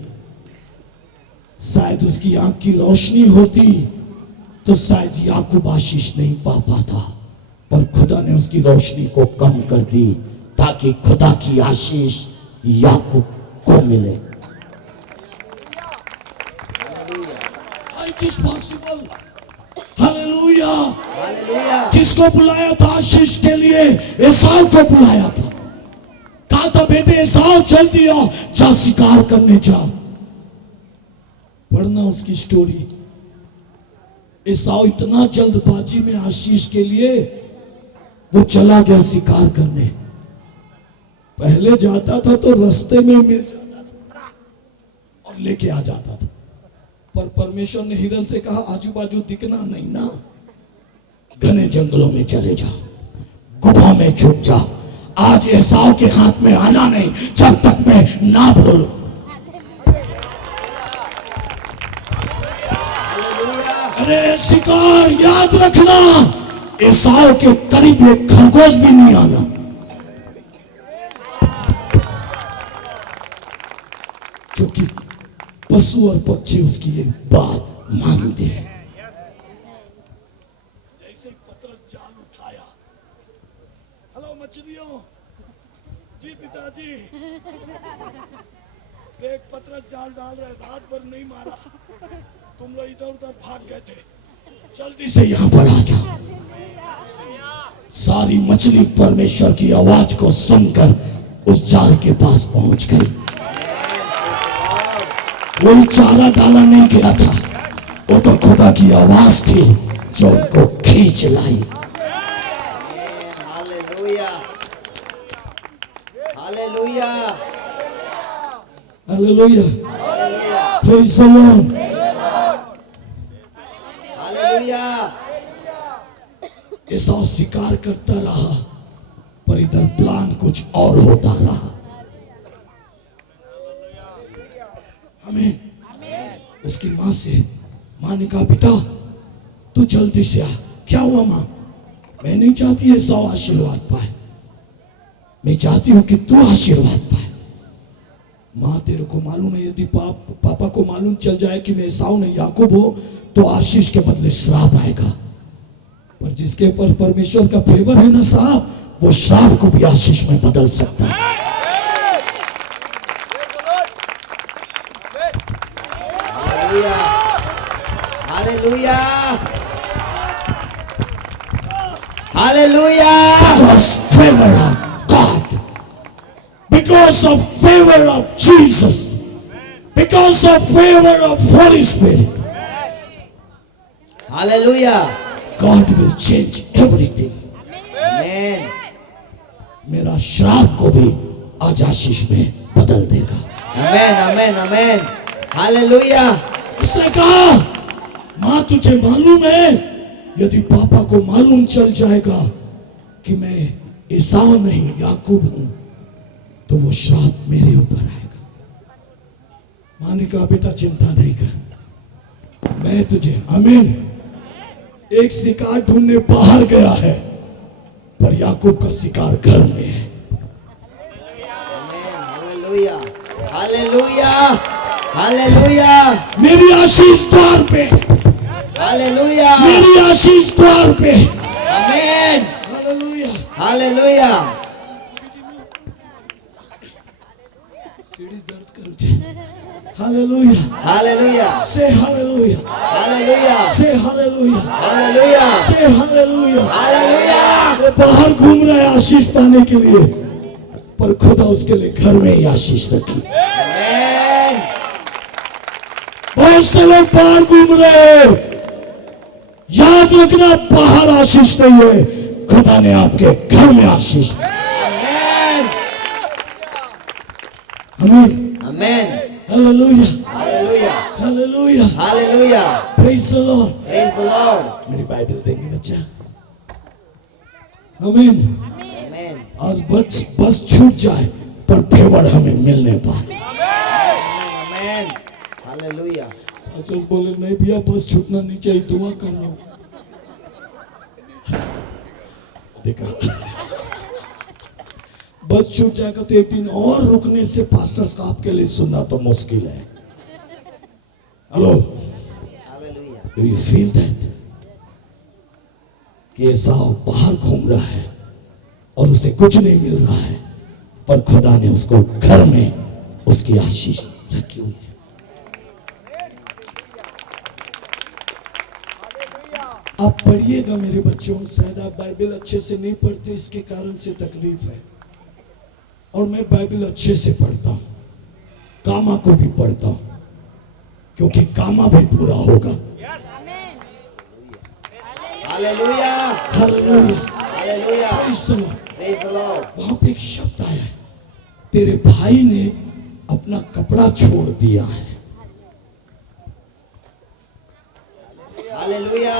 शायद उसकी आंख की रोशनी होती तो शायद याकूब आशीष नहीं पा पाता, पर खुदा ने उसकी रोशनी को कम कर दी ताकि खुदा की आशीष याकूब को मिले। It is possible. Hallelujah. Hallelujah. किसको बुलाया था आशीष के लिए? एसाव को बुलाया था। कहा था बेटे एसाव जल्दी आओ, जा शिकार करने जा। पढ़ना उसकी स्टोरी। एसाव इतना जल्दबाजी में आशीष के लिए वो चला गया शिकार करने। पहले जाता था तो रास्ते में मिल जाता था और लेके आ जाता था, पर परमेश्वर ने हिरन से कहा आजू बाजू दिखना नहीं ना, घने जंगलों में चले जाओ, गुफा में छुप जाओ। आज एसाव के हाथ में आना नहीं जब तक मैं ना बोलूं। अरे शिकार याद रखना, एसाव के करीब एक खरगोश भी नहीं आना। क्योंकि पशु और पक्षी उसकी एक बात मानते हैं। जैसे पतरस जाल उठाया, हेलो मछलियों जी, पिताजी देख पतरस जाल डाल रहे, रात भर नहीं मारा, तुम लोग इधर उधर भाग गए थे, जल्दी से यहां पर आ जाओ। सारी मछली परमेश्वर की आवाज को सुनकर उस जाल के पास पहुंच गई। कोई चारा डाला नहीं गया था, वो तो खुदा की आवाज थी जो उनको खींच लाई। Hallelujah. Hallelujah. Hallelujah. Hallelujah. Praise the Lord. Hallelujah. Esau शिकार करता रहा, पर इधर प्लान कुछ और होता रहा। हमें उसकी माँ ने कहा बेटा तू जल्दी से आ। क्या हुआ माँ? मैं नहीं चाहती एसाव आशीर्वाद पाए, मैं चाहती हूं कि तू आशीर्वाद पाए। माँ तेरे को मालूम है यदि पापा को मालूम चल जाए कि मैं एसाव नहीं याकूब हो तो आशीष के बदले श्राप आएगा, पर जिसके ऊपर परमेश्वर का फेवर है ना साहब, वो श्राप को भी आशीष में बदल सकता है। Hallelujah. Hallelujah. God's favor of God, because of favor of Jesus, because of favor of Holy Spirit, hallelujah. God will change everything. आमीन। मेरा श्राप को भी आज आशीष में बदल देगा। आमीन आमीन आमीन। हालेलुया। उसने कहा माँ तुझे मालूम है यदि पापा को मालूम चल जाएगा कि मैं एसाव नहीं याकूब हूं तो वो श्राप मेरे ऊपर आएगा। माँ ने कहा बेटा चिंता नहीं कर, मैं तुझे, आमीन, एक शिकार ढूंढने बाहर गया है, पर याकूब का शिकार घर में है। हालेलुया, हालेलुया, हालेलुया, मेरी आशीष द्वार पे, हालेलुया, मेरी आशीष द्वार पे। आमीन, हालेलुया। हालेलुया, सीढ़ी दर्द करू छे। हालेलुया, हालेलुया, से हालेलुया, हालेलुया, से हालेलुया, हालेलुया, से हालेलुया। हालेलुया, वो बाहर घूम रहा है आशीष पाने के लिए, पर खुदा उसके लिए घर में ही आशीष रखी। आमीन, बहुत से लोग बाहर घूम रहे हैं, याद रखना बाहर आशीष नहीं है, खुदा ने आपके घर में आशीष। आमीन, आमीन। आमीन, hallelujah, hallelujah, hallelujah. Hallelujah, praise the Lord. Praise the Lord, मेरी बाइबल देंगे बच्चा। आमीन। आमीन, आज बस छूट जाए पर फेवर हमें मिलने पाए। आमीन, आमीन, हालेलुया, पास्टर बोले नहीं भैया बस छूटना नहीं चाहिए, दुआ कर रहा हूं। देखा बस छूट जाएगा तो एक दिन और रुकने से पास्टर का आपके लिए सुनना तो मुश्किल है। Hello, hallelujah, do you feel that कि एसाव बाहर घूम रहा है और उसे कुछ नहीं मिल रहा है, पर खुदा ने उसको घर में उसकी आशीष रखी हुई है। आप पढ़िएगा मेरे बच्चों, शायद आप बाइबल अच्छे से नहीं पढ़ते, इसके कारण से तकलीफ है। और मैं बाइबल अच्छे से पढ़ता हूं, कामा को भी पढ़ता हूं, क्योंकि कामा भी पूरा होगा। Hallelujah, hallelujah, hallelujah, praise the Lord. Praise the Lord, वहां पे एक शब्द आया है, तेरे भाई ने अपना कपड़ा छोड़ दिया है। हालेलुया,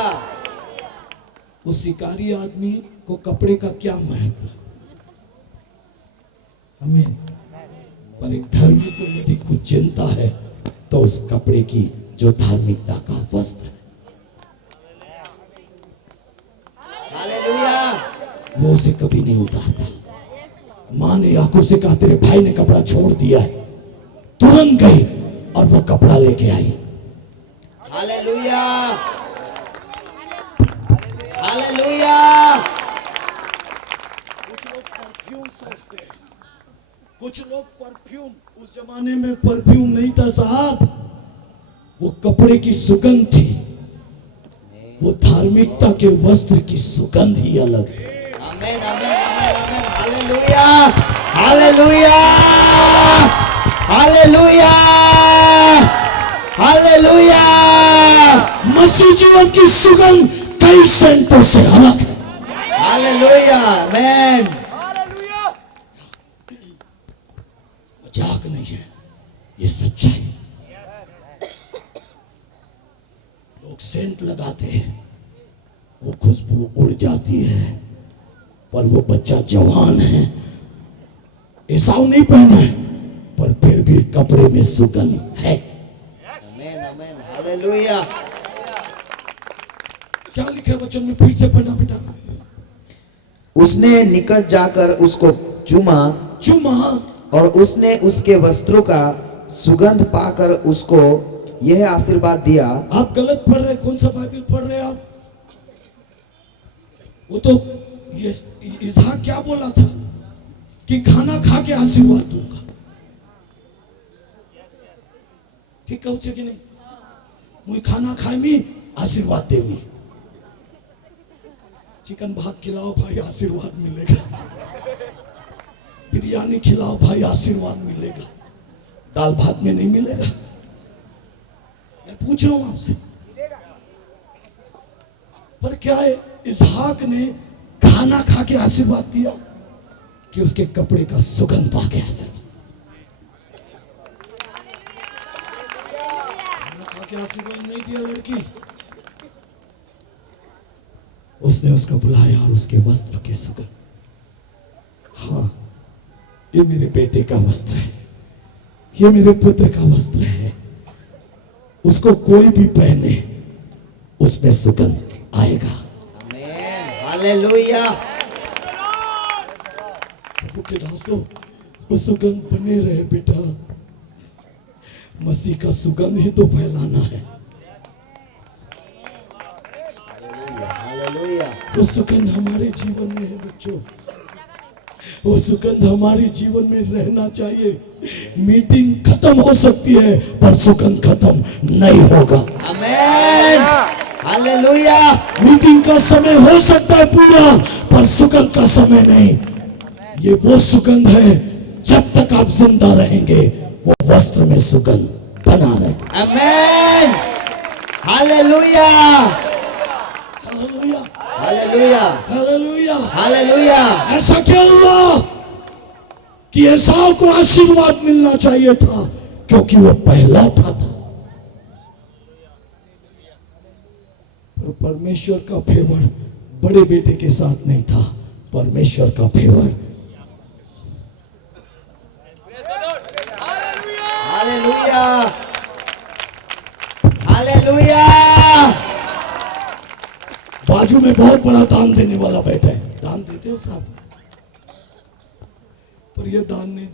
वो शिकारी आदमी को कपड़े का क्या महत्व, आमीन। पर एक धर्मी को यदि कुछ चिंता है तो उस कपड़े की जो धार्मिकता का वस्त्र है, हालेलुया, वो उसे कभी नहीं उतारता। माँ ने याकूब से कहा तेरे भाई ने कपड़ा छोड़ दिया है, तुरंत गई और वो कपड़ा लेके आई। हालेलुया, हालेलुया, कुछ लोग परफ्यूम, उस जमाने में परफ्यूम नहीं था साहब, वो कपड़े की सुगंध थी, वो धार्मिकता के वस्त्र की सुगंध ही अलग। आमीन, आमीन, आमीन, आमीन, हालेलुया, हालेलुया, हालेलुया, हालेलुया, मसीह जीवन की सुगंध कई सेंटों से अलग है। हालेलुया, आमीन, मजाक नहीं है, ये सच्चाई। लोग सेंट लगाते हैं, वो खुशबू उड़ जाती है, पर वो बच्चा जवान है, एसाव नहीं पहना है, पर फिर भी कपड़े में सुगंध है। आमीन, आमीन, हालेलुया, क्या लिखा है वचन में, फिर से पढ़ना बेटा। उसने निकट जाकर उसको चूमा चुमा, और उसने उसके वस्त्रों का सुगंध पाकर उसको यह आशीर्वाद दिया। आप गलत पढ़ रहे, कौन सा बाइबल पढ़ रहे आप? वो तो ये इसहाक क्या बोला था कि खाना खा के आशीर्वाद दूंगा, ठीक कहू छे कि नहीं? मुझे खाना खाए मी आशीर्वाद दे मी, चिकन भात खिलाओ भाई आशीर्वाद मिलेगा, बिरयानी खिलाओ भाई आशीर्वाद मिलेगा, दाल भात में नहीं मिलेगा। मैं पूछ रहा हूं आपसे, पर क्या है, इसहाक ने खाना खा के आशीर्वाद दिया कि उसके कपड़े का सुगंध पा के आशीर्वाद? खाना खा के आशीर्वाद नहीं दिया लड़की, उसने उसको बुलाया और उसके वस्त्र के सुगंध। हाँ, ये मेरे बेटे का वस्त्र है, ये मेरे पुत्र का वस्त्र है, उसको कोई भी पहने उसमें सुगंध आएगा। आमीन, हालेलुया, प्रभु के दासों, वो सुगंध बने रहे बेटा। मसीह का सुगंध ही तो फैलाना है। हालेलुया। वो सुगंध हमारे जीवन में है बच्चों, वो सुगंध हमारे जीवन में रहना चाहिए। मीटिंग खत्म हो सकती है पर सुगंध खत्म नहीं होगा। आमेन। हालेलुया। मीटिंग का समय हो सकता है पूरा पर सुगंध का समय नहीं। ये वो सुगंध है, जब तक आप जिंदा रहेंगे वो वस्त्र में सुगंध बना रहे। Amen. Hallelujah. Hallelujah, hallelujah. Hallelujah. Hallelujah. ऐसा क्या हुआ कि एसाव को आशीर्वाद मिलना चाहिए था क्योंकि वो पहला था। पर परमेश्वर का फेवर बड़े बेटे के साथ नहीं था। परमेश्वर का फेवर हालेलुया। हालेलुया। बाजू में बहुत बड़ा दान देने वाला बैठा है। दान देते हो साहब? पर ये दान नहीं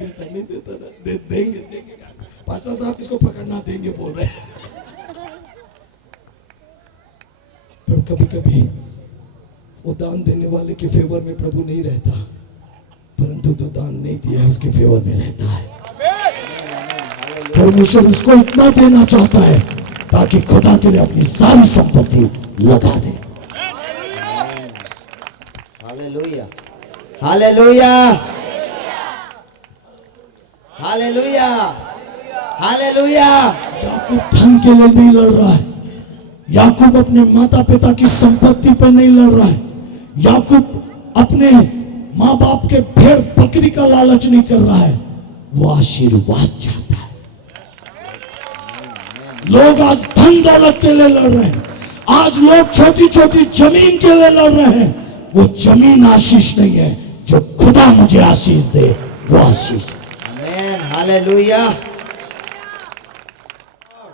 देता ना। देंगे पासा साहब इसको पकड़ना, देंगे बोल रहे हैं। पर कभी कभी वो दान देने वाले के फेवर में प्रभु नहीं रहता, परंतु जो दान नहीं दिया है उसके फेवर में रहता है। परमेश्वर उसको इतना देना चाहता है ताकि खुदा के लिए अपनी सारी संपत्ति लगा दे। हालेलुया। हालेलुया। हालेलुया। हालेलुया। याकूब धन के लिए नहीं लड़ रहा है। याकूब अपने माता पिता की संपत्ति पर नहीं लड़ रहा है। याकूब अपने माँ बाप के भेड़ बकरी का लालच नहीं कर रहा है, वो आशीर्वाद चाहता है। लोग आज धन दौलत के लिए लड़ रहे हैं। आज लोग छोटी छोटी जमीन के लिए लड़ रहे हैं। वो जमीन आशीष नहीं है, जो खुदा मुझे आशीष दे वो आशीष। आमेन। Hallelujah.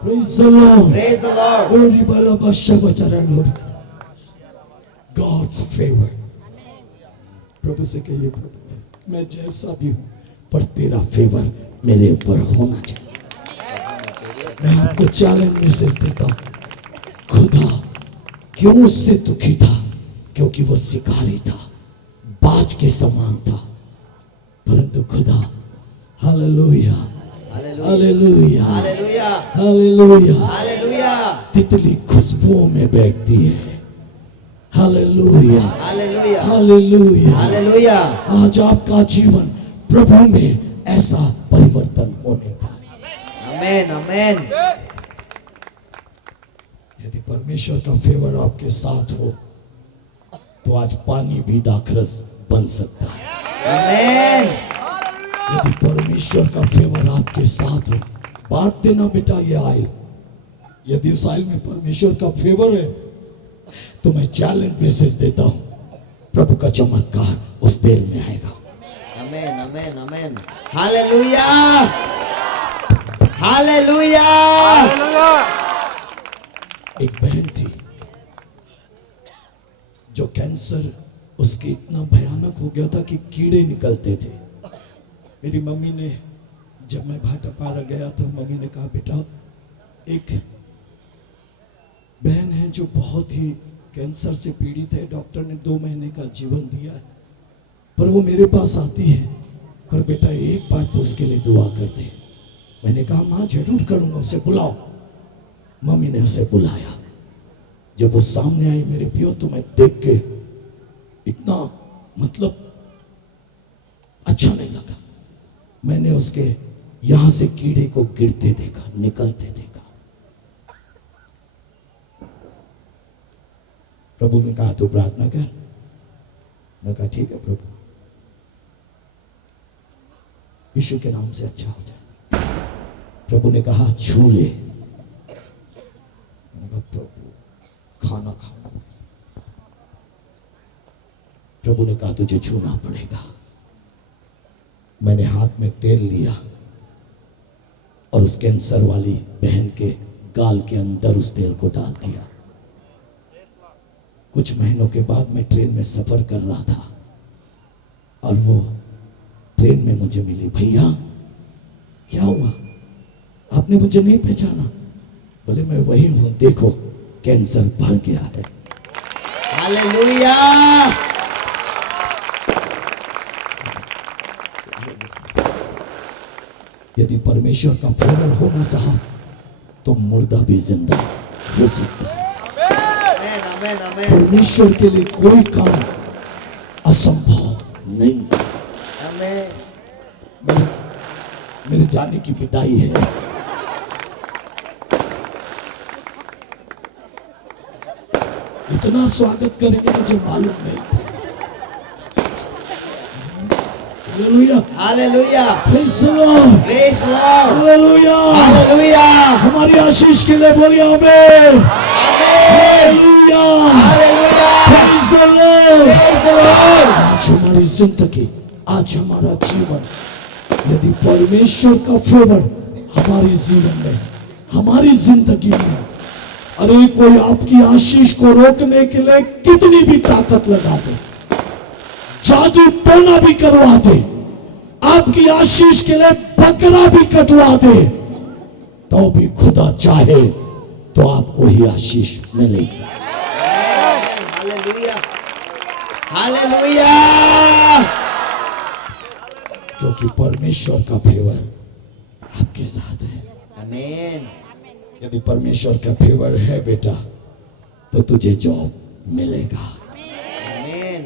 Praise the Lord. Praise the Lord. Glory bala basha bachara Lord. God's favor. प्रभु से कहिए, प्रभु मैं जैसा भी हूं पर तेरा फेवर मेरे ऊपर होना चाहिए। मैं आपको चैलेंज मैसेज देता हूं। खुदा क्यों उससे दुखी था? क्योंकि वो शिकारी था, बाज के समान था। परंतु खुदा hallelujah, hallelujah, hallelujah. Hallelujah, hallelujah. तितली खुशबुओं में बहती है। Hallelujah, hallelujah. हालेलुया। हालेलुया। आज आपका जीवन प्रभु में ऐसा परिवर्तन होने पाए। आमेन। आमेन। यदि परमेश्वर का फेवर आपके साथ हो तो आज पानी भी दाखरस बन सकता है। आमेन। यदि परमेश्वर का फेवर आपके साथ हो, बांट देना बेटा ये आयल। यदि उस आयल में परमेश्वर का फेवर है तो मैं चैलेंज मैसेज देता हूं, प्रभु का चमत्कार उस देर में आएगा। आमेन। आमेन। आमेन। हालेलुया। हालेलुया। एक बहन थी जो कैंसर उसके इतना भयानक हो गया था कि कीड़े निकलते थे। मेरी मम्मी ने, जब मैं भाटापारा गया तो मम्मी ने कहा, बेटा एक बहन है जो बहुत ही कैंसर से पीड़ित है, डॉक्टर ने 2 महीने का जीवन दिया है, पर वो मेरे पास आती है, पर बेटा एक बार तो उसके लिए दुआ कर दे। मैंने कहा माँ जरूर करूंगा, उसे बुलाओ। मम्मी ने उसे बुलाया। जब वो सामने आई मेरे पियो, तो मैं देख के इतना मतलब अच्छा नहीं लगा। मैंने उसके यहां से कीड़े को गिरते देखा, निकलते देखा। प्रभु ने कहा तू प्रार्थना कर। मैं कहा ठीक है प्रभु, यीशु के नाम से अच्छा हो जाए। प्रभु ने कहा छू ले। मैंने कहा प्रभु खाना खाना। प्रभु ने कहा तुझे छूना पड़ेगा। मैंने हाथ में तेल लिया और उस कैंसर वाली बहन के गाल के अंदर उस तेल को डाल दिया। कुछ महीनों के बाद मैं ट्रेन में सफर कर रहा था और वो ट्रेन में मुझे मिली। भैया क्या हुआ, आपने मुझे नहीं पहचाना? बोले मैं वही हूं, देखो कैंसर भर गया है। हालेलुया। यदि परमेश्वर का फेवर हो ना साहब, तो मुर्दा भी जिंदा हो सकता है। आमेन आमेन आमेन परमेश्वर के लिए कोई काम असंभव नहीं। आमेन। मेरे जाने की विदाई है। इतना स्वागत करेंगे मुझे मालूम नहीं था। Hallelujah hallelujah. Praise the Lord, praise the Lord. Hallelujah hallelujah. हमारी आशीष के लिए बोलिए amen. Amen. Hallelujah hallelujah. Praise the Lord. Praise the Lord. आज हमारी जिंदगी, आज हमारा जीवन, यदि परमेश्वर का फेवर हमारे जीवन में, हमारी जिंदगी में, अरे कोई आपकी आशीष को रोकने के लिए कितनी भी ताकत लगा दे, जादू टोना भी करवा दे, आपकी आशीष के लिए बकरा भी कटवा दे, तो भी खुदा चाहे तो आपको ही आशीष मिलेगी। हालेलुया। हालेलुया। क्योंकि परमेश्वर का फेवर आपके साथ है। आमेन। यदि परमेश्वर का फेवर है बेटा, तो तुझे जॉब मिलेगा। आमेन।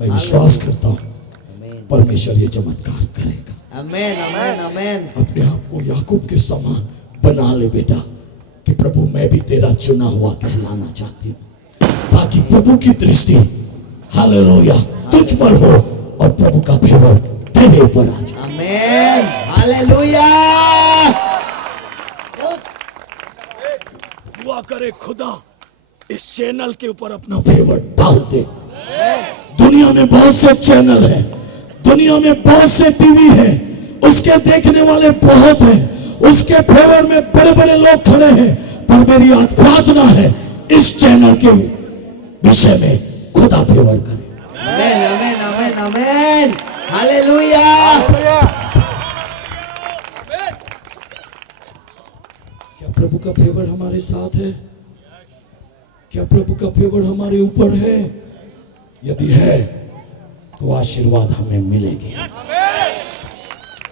मैं विश्वास करता हूं आमेन। परमेश्वर ये चमत्कार करेगा। आमेन आमेन आमेन। अपने आप को याकूब के समान बना ले बेटा, कि प्रभु मैं भी तेरा चुना हुआ कहलाना चाहती हूं, ताकि प्रभु की दृष्टि हालेलुया तुझ पर हो और प्रभु का फेवर तेरे पर आ जाए। आमेन। हालेलुया। दुआ करे खुदा इस चैनल के ऊपर अपना फेवर डाल दे। दुनिया में बहुत से चैनल हैं, दुनिया में बहुत से टीवी हैं, उसके देखने वाले बहुत हैं, उसके फेवर में बड़े बड़े लोग खड़े हैं, पर मेरी आज प्रार्थना है इस चैनल के विषय में खुदा फेवर करे। आमेन आमेन आमेन आमेन। हालेलुया। क्या प्रभु का फेवर हमारे साथ है? क्या प्रभु का फेवर हमारे ऊपर है? यदि है तो आशीर्वाद हमें मिलेगी।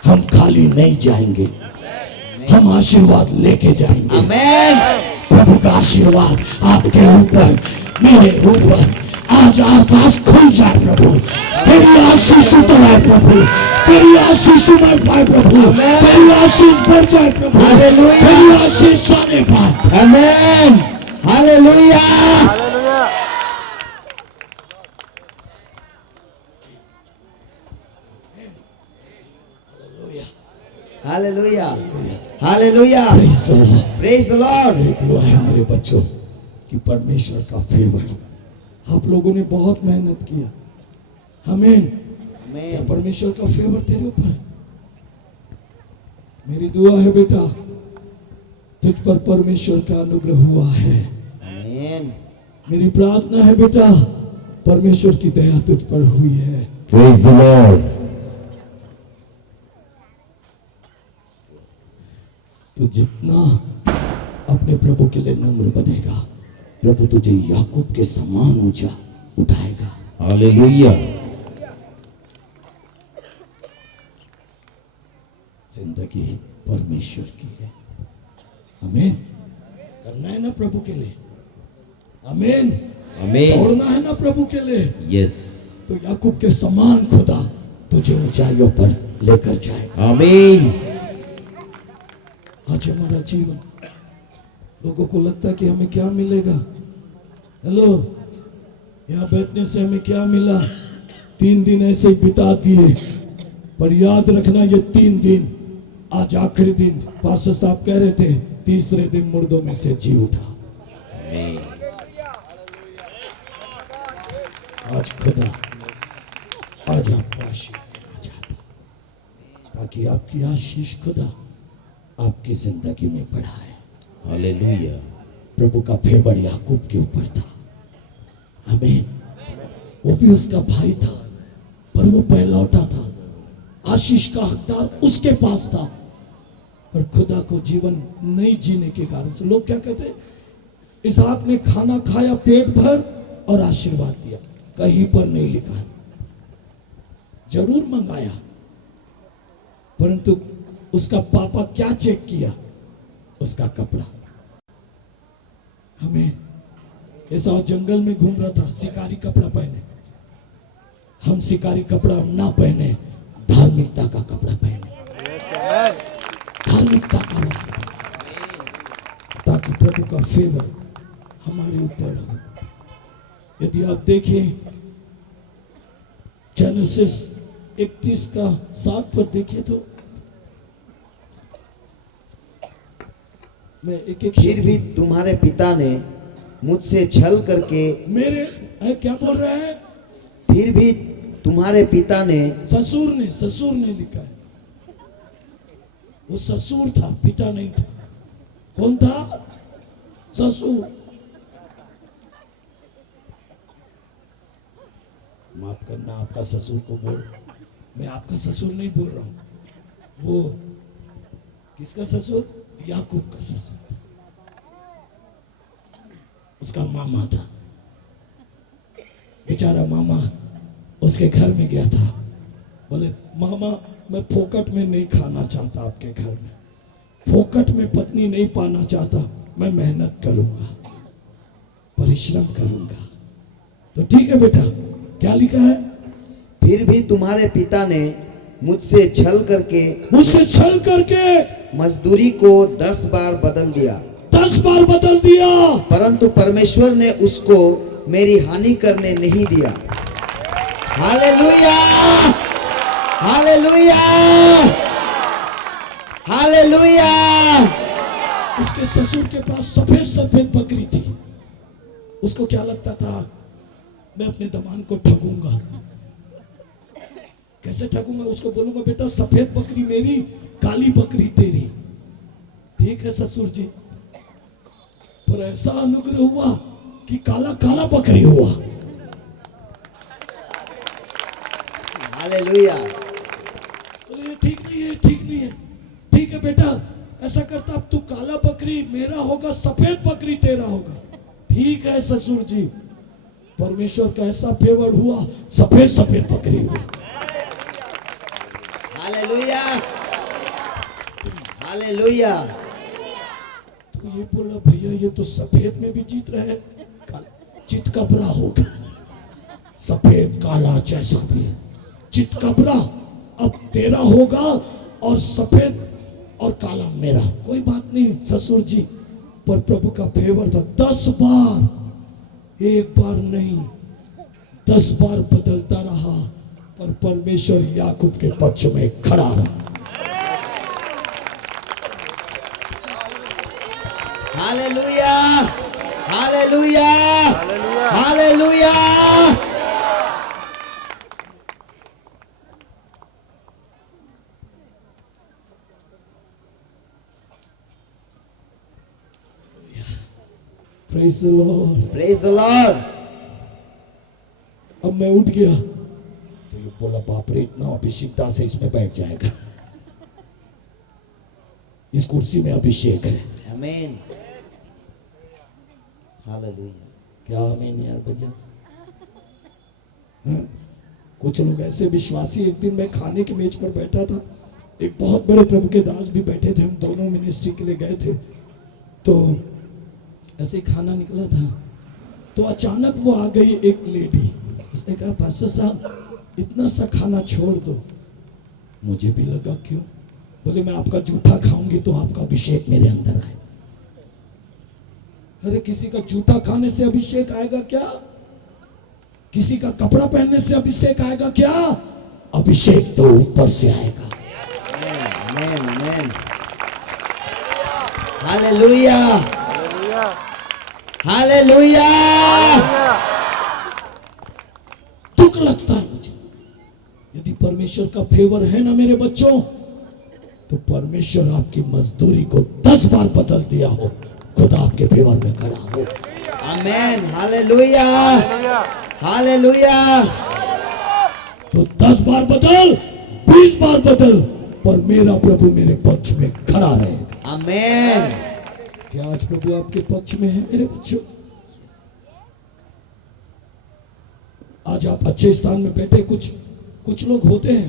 हम खाली नहीं जाएंगे, हम आशीर्वाद लेके जाएंगे। आमेन। प्रभु का आशीर्वाद आपके ऊपर, मेरे ऊपर, आज आकाश खुल जाए प्रभु, तेरी आशीष उतर आए प्रभु, तेरी आशीष उतर पाए प्रभु, तेरी आशीष बढ़ जाए प्रभु, हालेलुया। तेरी आशीष जाने पाए। Amen. Hallelujah. Hallelujah. Hallelujah. Hallelujah. Praise the Lord। Praise the Lord. मेरी दुआ है मेरे बच्चों कि परमेश्वर का फेवर, आप लोगों ने बहुत मेहनत किया, आमीन। क्या आमेन। परमेश्वर का फेवर तेरे ऊपर है? मेरी दुआ है बेटा, तुझ पर परमेश्वर का अनुग्रह हुआ है। आमेन। मेरी प्रार्थना है बेटा, परमेश्वर की दया तुझ पर हुई है। Praise the Lord. तू जितना अपने प्रभु के लिए नम्र बनेगा, प्रभु तुझे याकूब के समान ऊंचा उठाएगा। Hallelujah. जिंदगी परमेश्वर की है, आमीन। करना है ना प्रभु के लिए, आमीन। Amen. दौड़ना है ना प्रभु के लिए, Yes. तो याकूब के समान खुदा तुझे ऊंचाइयों पर लेकर जाएगा। Amen. आज हमारा जीवन, लोगों को लगता है कि हमें क्या मिलेगा। हेलो, यहाँ बैठने से हमें क्या मिला? 3 दिन ऐसे ही बिता दिए, पर याद रखना ये 3 दिन आज आखिरी दिन। पास्टर साहब कह रहे थे तीसरे दिन मुर्दों में से जी उठा। आज खुदा आज आपको आशीष देना चाहता, ताकि आपकी आशीष खुदा आपकी जिंदगी में बढ़ाए। Hallelujah. प्रभु का फेवर याकूब के ऊपर था, आमीन। वो भी उसका भाई था, पर वो पहलौठा था, आशीष का हकदार उसके पास था, पर खुदा को जीवन नहीं जीने के कारण से लोग क्या कहते हैं, इसहाक ने खाना खाया पेट भर और आशीर्वाद दिया। कहीं पर नहीं लिखा है। जरूर मंगाया, परंतु उसका पापा क्या चेक किया? उसका कपड़ा। हमें ऐसा जंगल में घूम रहा था, शिकारी कपड़ा पहने। हम शिकारी कपड़ा ना पहने, धार्मिकता का कपड़ा पहने, धार्मिकता का वस्त्र पहने, ताकि प्रभु का फेवर हमारे ऊपर हो। यदि आप देखें जेनेसिस 31 का 7 पर देखिए तो मैं एक फिर भी तुम्हारे पिता ने मुझसे छल करके मेरे क्या बोल रहे हैं? फिर भी तुम्हारे पिता ने ससुर ने लिखा है। वो ससुर था, पिता नहीं था। कौन था? ससुर। माफ करना, आपका ससुर को बोल, मैं आपका ससुर नहीं बोल रहा हूं। वो किसका ससुर? याकूब का ससुर। उसका मामा था, बेचारा मामा उसके घर में गया था। बोले मामा, मैं फोकट में नहीं खाना चाहता, आपके घर में फोकट में पत्नी नहीं पाना चाहता, मैं मेहनत करूंगा, परिश्रम करूंगा। तो ठीक है बेटा, क्या लिखा है? फिर भी तुम्हारे पिता ने मुझसे छल करके मजदूरी को 10 बार बदल दिया। 10 बार बदल दिया, परंतु परमेश्वर ने उसको मेरी हानि करने नहीं दिया। Hallelujah, hallelujah, hallelujah. उसके ससुर के पास सफेद सफेद बकरी थी। उसको क्या लगता था? मैं अपने दमान को ठगूंगा। कैसे ठगूंगा? उसको बोलूंगा बेटा सफेद बकरी मेरी, काली बकरी तेरी। ठीक है ससुर जी, पर ऐसा अनुग्रह हुआ कि काला काला बकरी हुआ। हालेलुया। बोले ठीक नहीं है, ठीक नहीं है। ठीक है बेटा, ऐसा करता, अब तू काला बकरी मेरा होगा, सफेद बकरी तेरा होगा। ठीक है ससुर जी। परमेश्वर का ऐसा फेवर हुआ, सफेद सफेद बकरी हुआ। Hallelujah, hallelujah. तो ये बोला भैया ये तो सफेद में भी जीत रहे हैं, चितकबरा होगा, सफेद काला जैसा भी चितकबरा अब तेरा होगा और सफेद और काला मेरा। कोई बात नहीं ससुर जी, पर प्रभु का फेवर था। 10 बार, एक बार नहीं, 10 बार बदलता रहा, पर परमेश्वर याकूब के पक्ष में खड़ा रहा। Hallelujah, hallelujah, hallelujah. Praise the Lord. Praise the Lord. अब मैं उठ गया तो ये बोला बाप रे, इतना अभिषेकता से इसमें बैठ जाएगा, इस कुर्सी में अभिषेक है। आमीन, हालेलुया। क्या आमीन यार भैया। हाँ? कुछ लोग ऐसे विश्वासी, एक दिन मैं खाने की मेज पर बैठा था, एक बहुत बड़े प्रभु के दास भी बैठे थे, हम दोनों मिनिस्ट्री के लिए गए थे। तो ऐसे खाना निकला था, तो अचानक वो आ गई एक लेडी। उसने कहा पास्टर साहब इतना सा खाना छोड़ दो। मुझे भी लगा क्यों? बोले मैं आपका जूठा खाऊंगी तो आपका अभिषेक मेरे अंदर आए। अरे किसी का जूठा खाने से अभिषेक आएगा क्या? किसी का कपड़ा पहनने से अभिषेक आएगा क्या? अभिषेक तो ऊपर से आएगा। आमीन, आमीन, हालेलुया, हालेलुया। दुख लगता है मुझे, यदि परमेश्वर का फेवर है ना मेरे बच्चों, तो परमेश्वर आपकी मजदूरी को 10 बार बदल दिया हो, खुदा आपके फेवर में खड़ा हो। आमीन, हालेलुया, हालेलुया। तो 10 बार बदल, 20 बार बदल, पर मेरा प्रभु मेरे पक्ष में खड़ा रहेगा। आमेन। क्या आज प्रभु आपके पक्ष में है मेरे बच्चों? आज आप अच्छे स्थान में बैठे, कुछ लोग होते हैं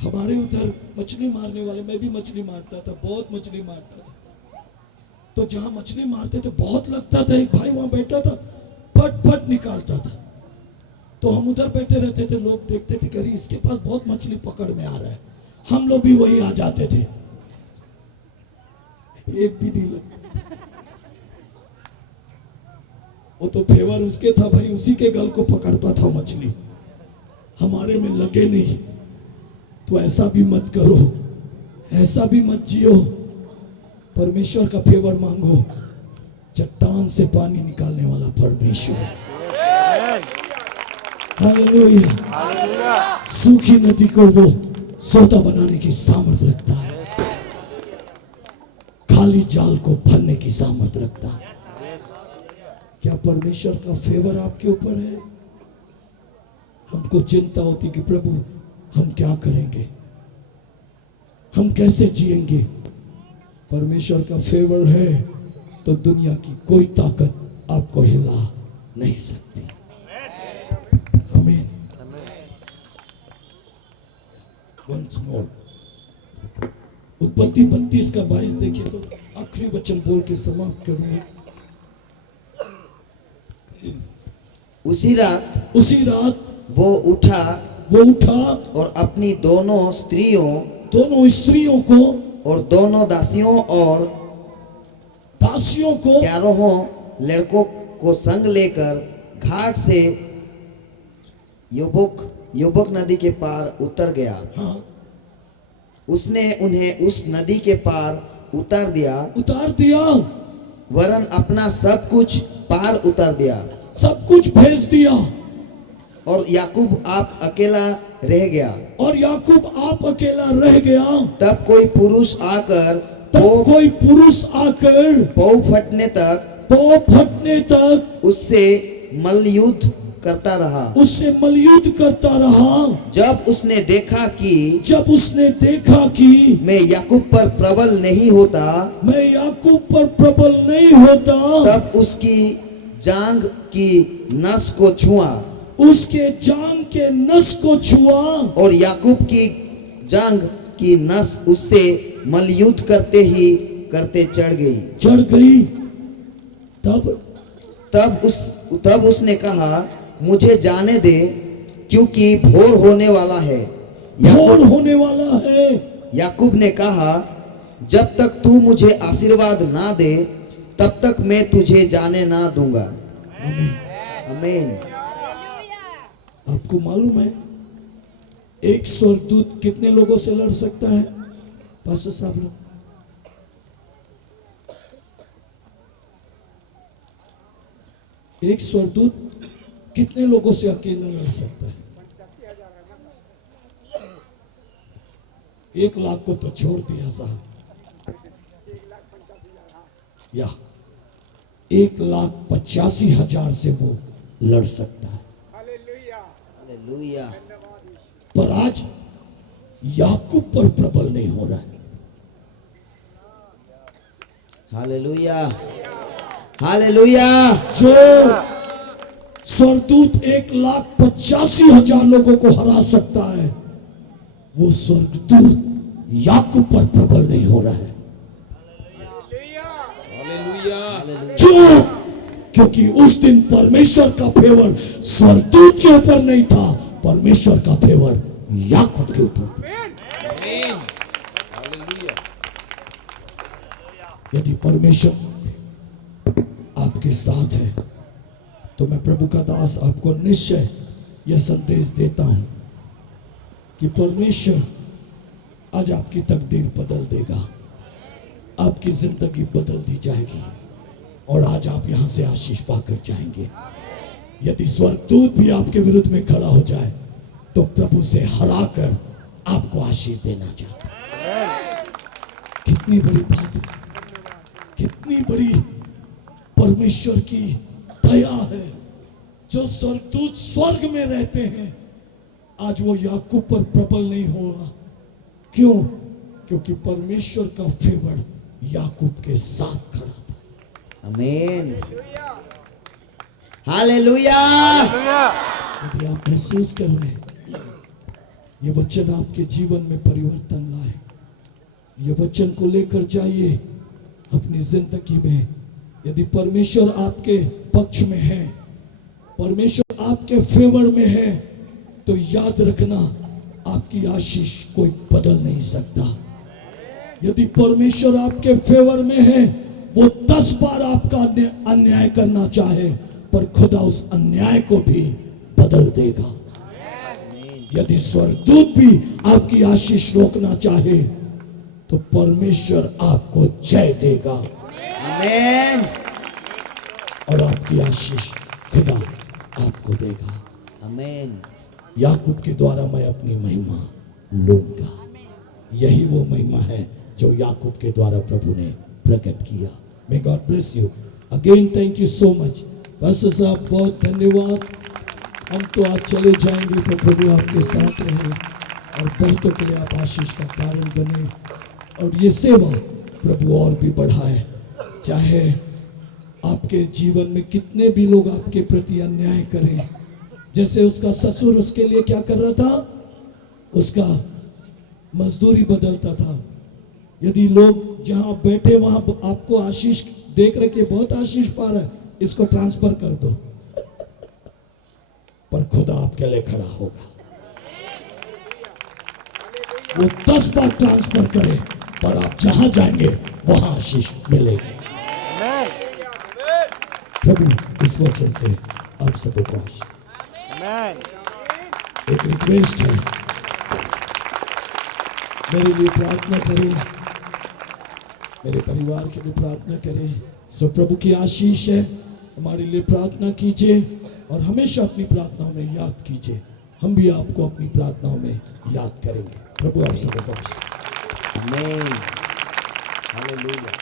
हमारे उधर मछली मारने वाले, मैं भी मछली मारता था, बहुत मछली मारता था। तो जहां मछली मारते थे बहुत लगता था, एक भाई वहां बैठा था, फट फट निकालता था। तो हम उधर बैठे रहते थे, लोग देखते थे कि इसके पास बहुत मछली पकड़ में आ रहा है, हम लोग भी वही आ जाते थे, एक भी नहीं लगता। वो तो फेवर उसके था भाई, उसी के गल को पकड़ता था मछली, हमारे में लगे नहीं। तो ऐसा भी मत करो, ऐसा भी मत जियो, परमेश्वर का फेवर मांगो। चट्टान से पानी निकालने वाला परमेश्वर, हालेलुया। सूखी नदी को वो सोता बनाने की सामर्थ्य रखता है, खाली जाल को भरने की सामर्थ्य रखता है। क्या परमेश्वर का फेवर आपके ऊपर है? हमको चिंता होती कि प्रभु हम क्या करेंगे, हम कैसे जिएंगे। परमेश्वर का फेवर है तो दुनिया की कोई ताकत आपको हिला नहीं सकती। आमीन। वंस मोर, उत्पत्ति 32 का 22 देखिए तो आखिरी वचन बोल के समाप्त करूंगा। उसी रात वो उठा और अपनी दोनों स्त्रियों को और दोनों दासियों को 11 लड़कों को संग लेकर घाट से योबोक नदी के पार उतर गया। हाँ, उसने उन्हें उस नदी के पार उतार दिया, वरन अपना सब कुछ पार उतार दिया, सब कुछ भेज दिया। और याकूब आप अकेला रह गया। तब कोई पुरुष आकर पौ फटने तक उससे मल्लयुद्ध करता रहा। जब उसने देखा कि मैं याकूब पर प्रबल नहीं होता, तब उसकी जांघ की नस को छुआ, और याकूब की जांघ की नस उससे मल्लयुद्ध करते चढ़ गई। तब उसने कहा, मुझे जाने दे, क्योंकि भोर होने वाला है। याकूब ने कहा, जब तक तू मुझे आशीर्वाद ना दे, तब तक मैं तुझे जाने ना दूंगा। आमीन। आपको मालूम है एक स्वर्गदूत कितने लोगों से लड़ सकता है? पास्टर साहब लोग, एक स्वर्गदूत कितने लोगों से अकेला लड़ सकता है? 1 लाख को तो छोड़ दिया साहब, या 1,85,000 से वो लड़ सकता है। हालेलुया। पर आज याकूब पर प्रबल नहीं हो रहा है। हालेलुया। जो स्वर्गदूत 1,85,000 लोगों को हरा सकता है, वो स्वर्गदूत याकूब पर प्रबल नहीं हो रहा है। क्यों? क्योंकि उस दिन परमेश्वर का फेवर स्वर्गदूत के ऊपर नहीं था, परमेश्वर का फेवर याकूब के ऊपर। यदि परमेश्वर आपके साथ है तो मैं प्रभु का दास आपको निश्चय यह संदेश देता हूं कि परमेश्वर आज आपकी तकदीर बदल देगा, आपकी जिंदगी बदल दी जाएगी और आज आप यहां से आशीष पाकर जाएंगे। यदि स्वर्गदूत भी आपके विरुद्ध में खड़ा हो जाए तो प्रभु से हराकर आपको आशीष देना चाहता है। कितनी बड़ी बात है, कितनी बड़ी परमेश्वर की दया है। जो स्वर्गदूत स्वर्ग में रहते हैं आज वो याकूब पर प्रबल नहीं होगा। क्यों? क्योंकि परमेश्वर का फेवर याकूब के साथ खड़ा था। आमीन। हालेलुया। हालेलुया। यदि आप महसूस कर रहे हैं ये वचन आपके जीवन में परिवर्तन लाए, ये वचन को लेकर जाइए अपनी जिंदगी में। यदि परमेश्वर आपके पक्ष में है, परमेश्वर आपके फेवर में है, तो याद रखना आपकी आशीष कोई बदल नहीं सकता। यदि परमेश्वर आपके फेवर में है, वो 10 बार आपका अन्याय करना चाहे, पर खुदा उस अन्याय को भी बदल देगा। यदि स्वर्गदूत भी आपकी आशीष रोकना चाहे, तो परमेश्वर आपको जय देगा आमीन। और आपकी आशीष खुदा आपको देगा। आमीन। याकूब के द्वारा मैं अपनी महिमा लूंगा। यही वो महिमा है जो याकूब के द्वारा प्रभु ने प्रकट किया। May God bless you again. Thank you so much. Pastor साहब बहुत धन्यवाद। हम तो आज चले जाएंगे, तो प्रभु आपके साथ रहे और बहुतों के लिए आप आशीष का कारण बने, और ये सेवा प्रभु और भी बढ़ाए। चाहे आपके जीवन में कितने भी लोग आपके प्रति अन्याय करें, जैसे उसका ससुर उसके लिए क्या कर रहा था, उसका मजदूरी बदलता था। यदि लोग जहां बैठे वहां आपको आशीष देख रहे कि बहुत आशीष पा रहा है, इसको ट्रांसफर कर दो, पर खुदा आपके लिए खड़ा होगा। वो 10 बार ट्रांसफर करे, पर आप जहां जाएंगे वहां आशीष मिलेगी। प्रभु इस वचन से आप सबको आशीष। आमीन। एक रिक्वेस्ट है, मेरे लिए प्रार्थना करें, मेरे परिवार के लिए प्रार्थना करें। सो प्रभु की आशीष है, हमारे लिए प्रार्थना कीजिए और हमेशा अपनी प्रार्थनाओं में याद कीजिए। हम भी आपको अपनी प्रार्थनाओं में याद करेंगे। प्रभु आप सबको आशीष। आमीन। हालेलुया।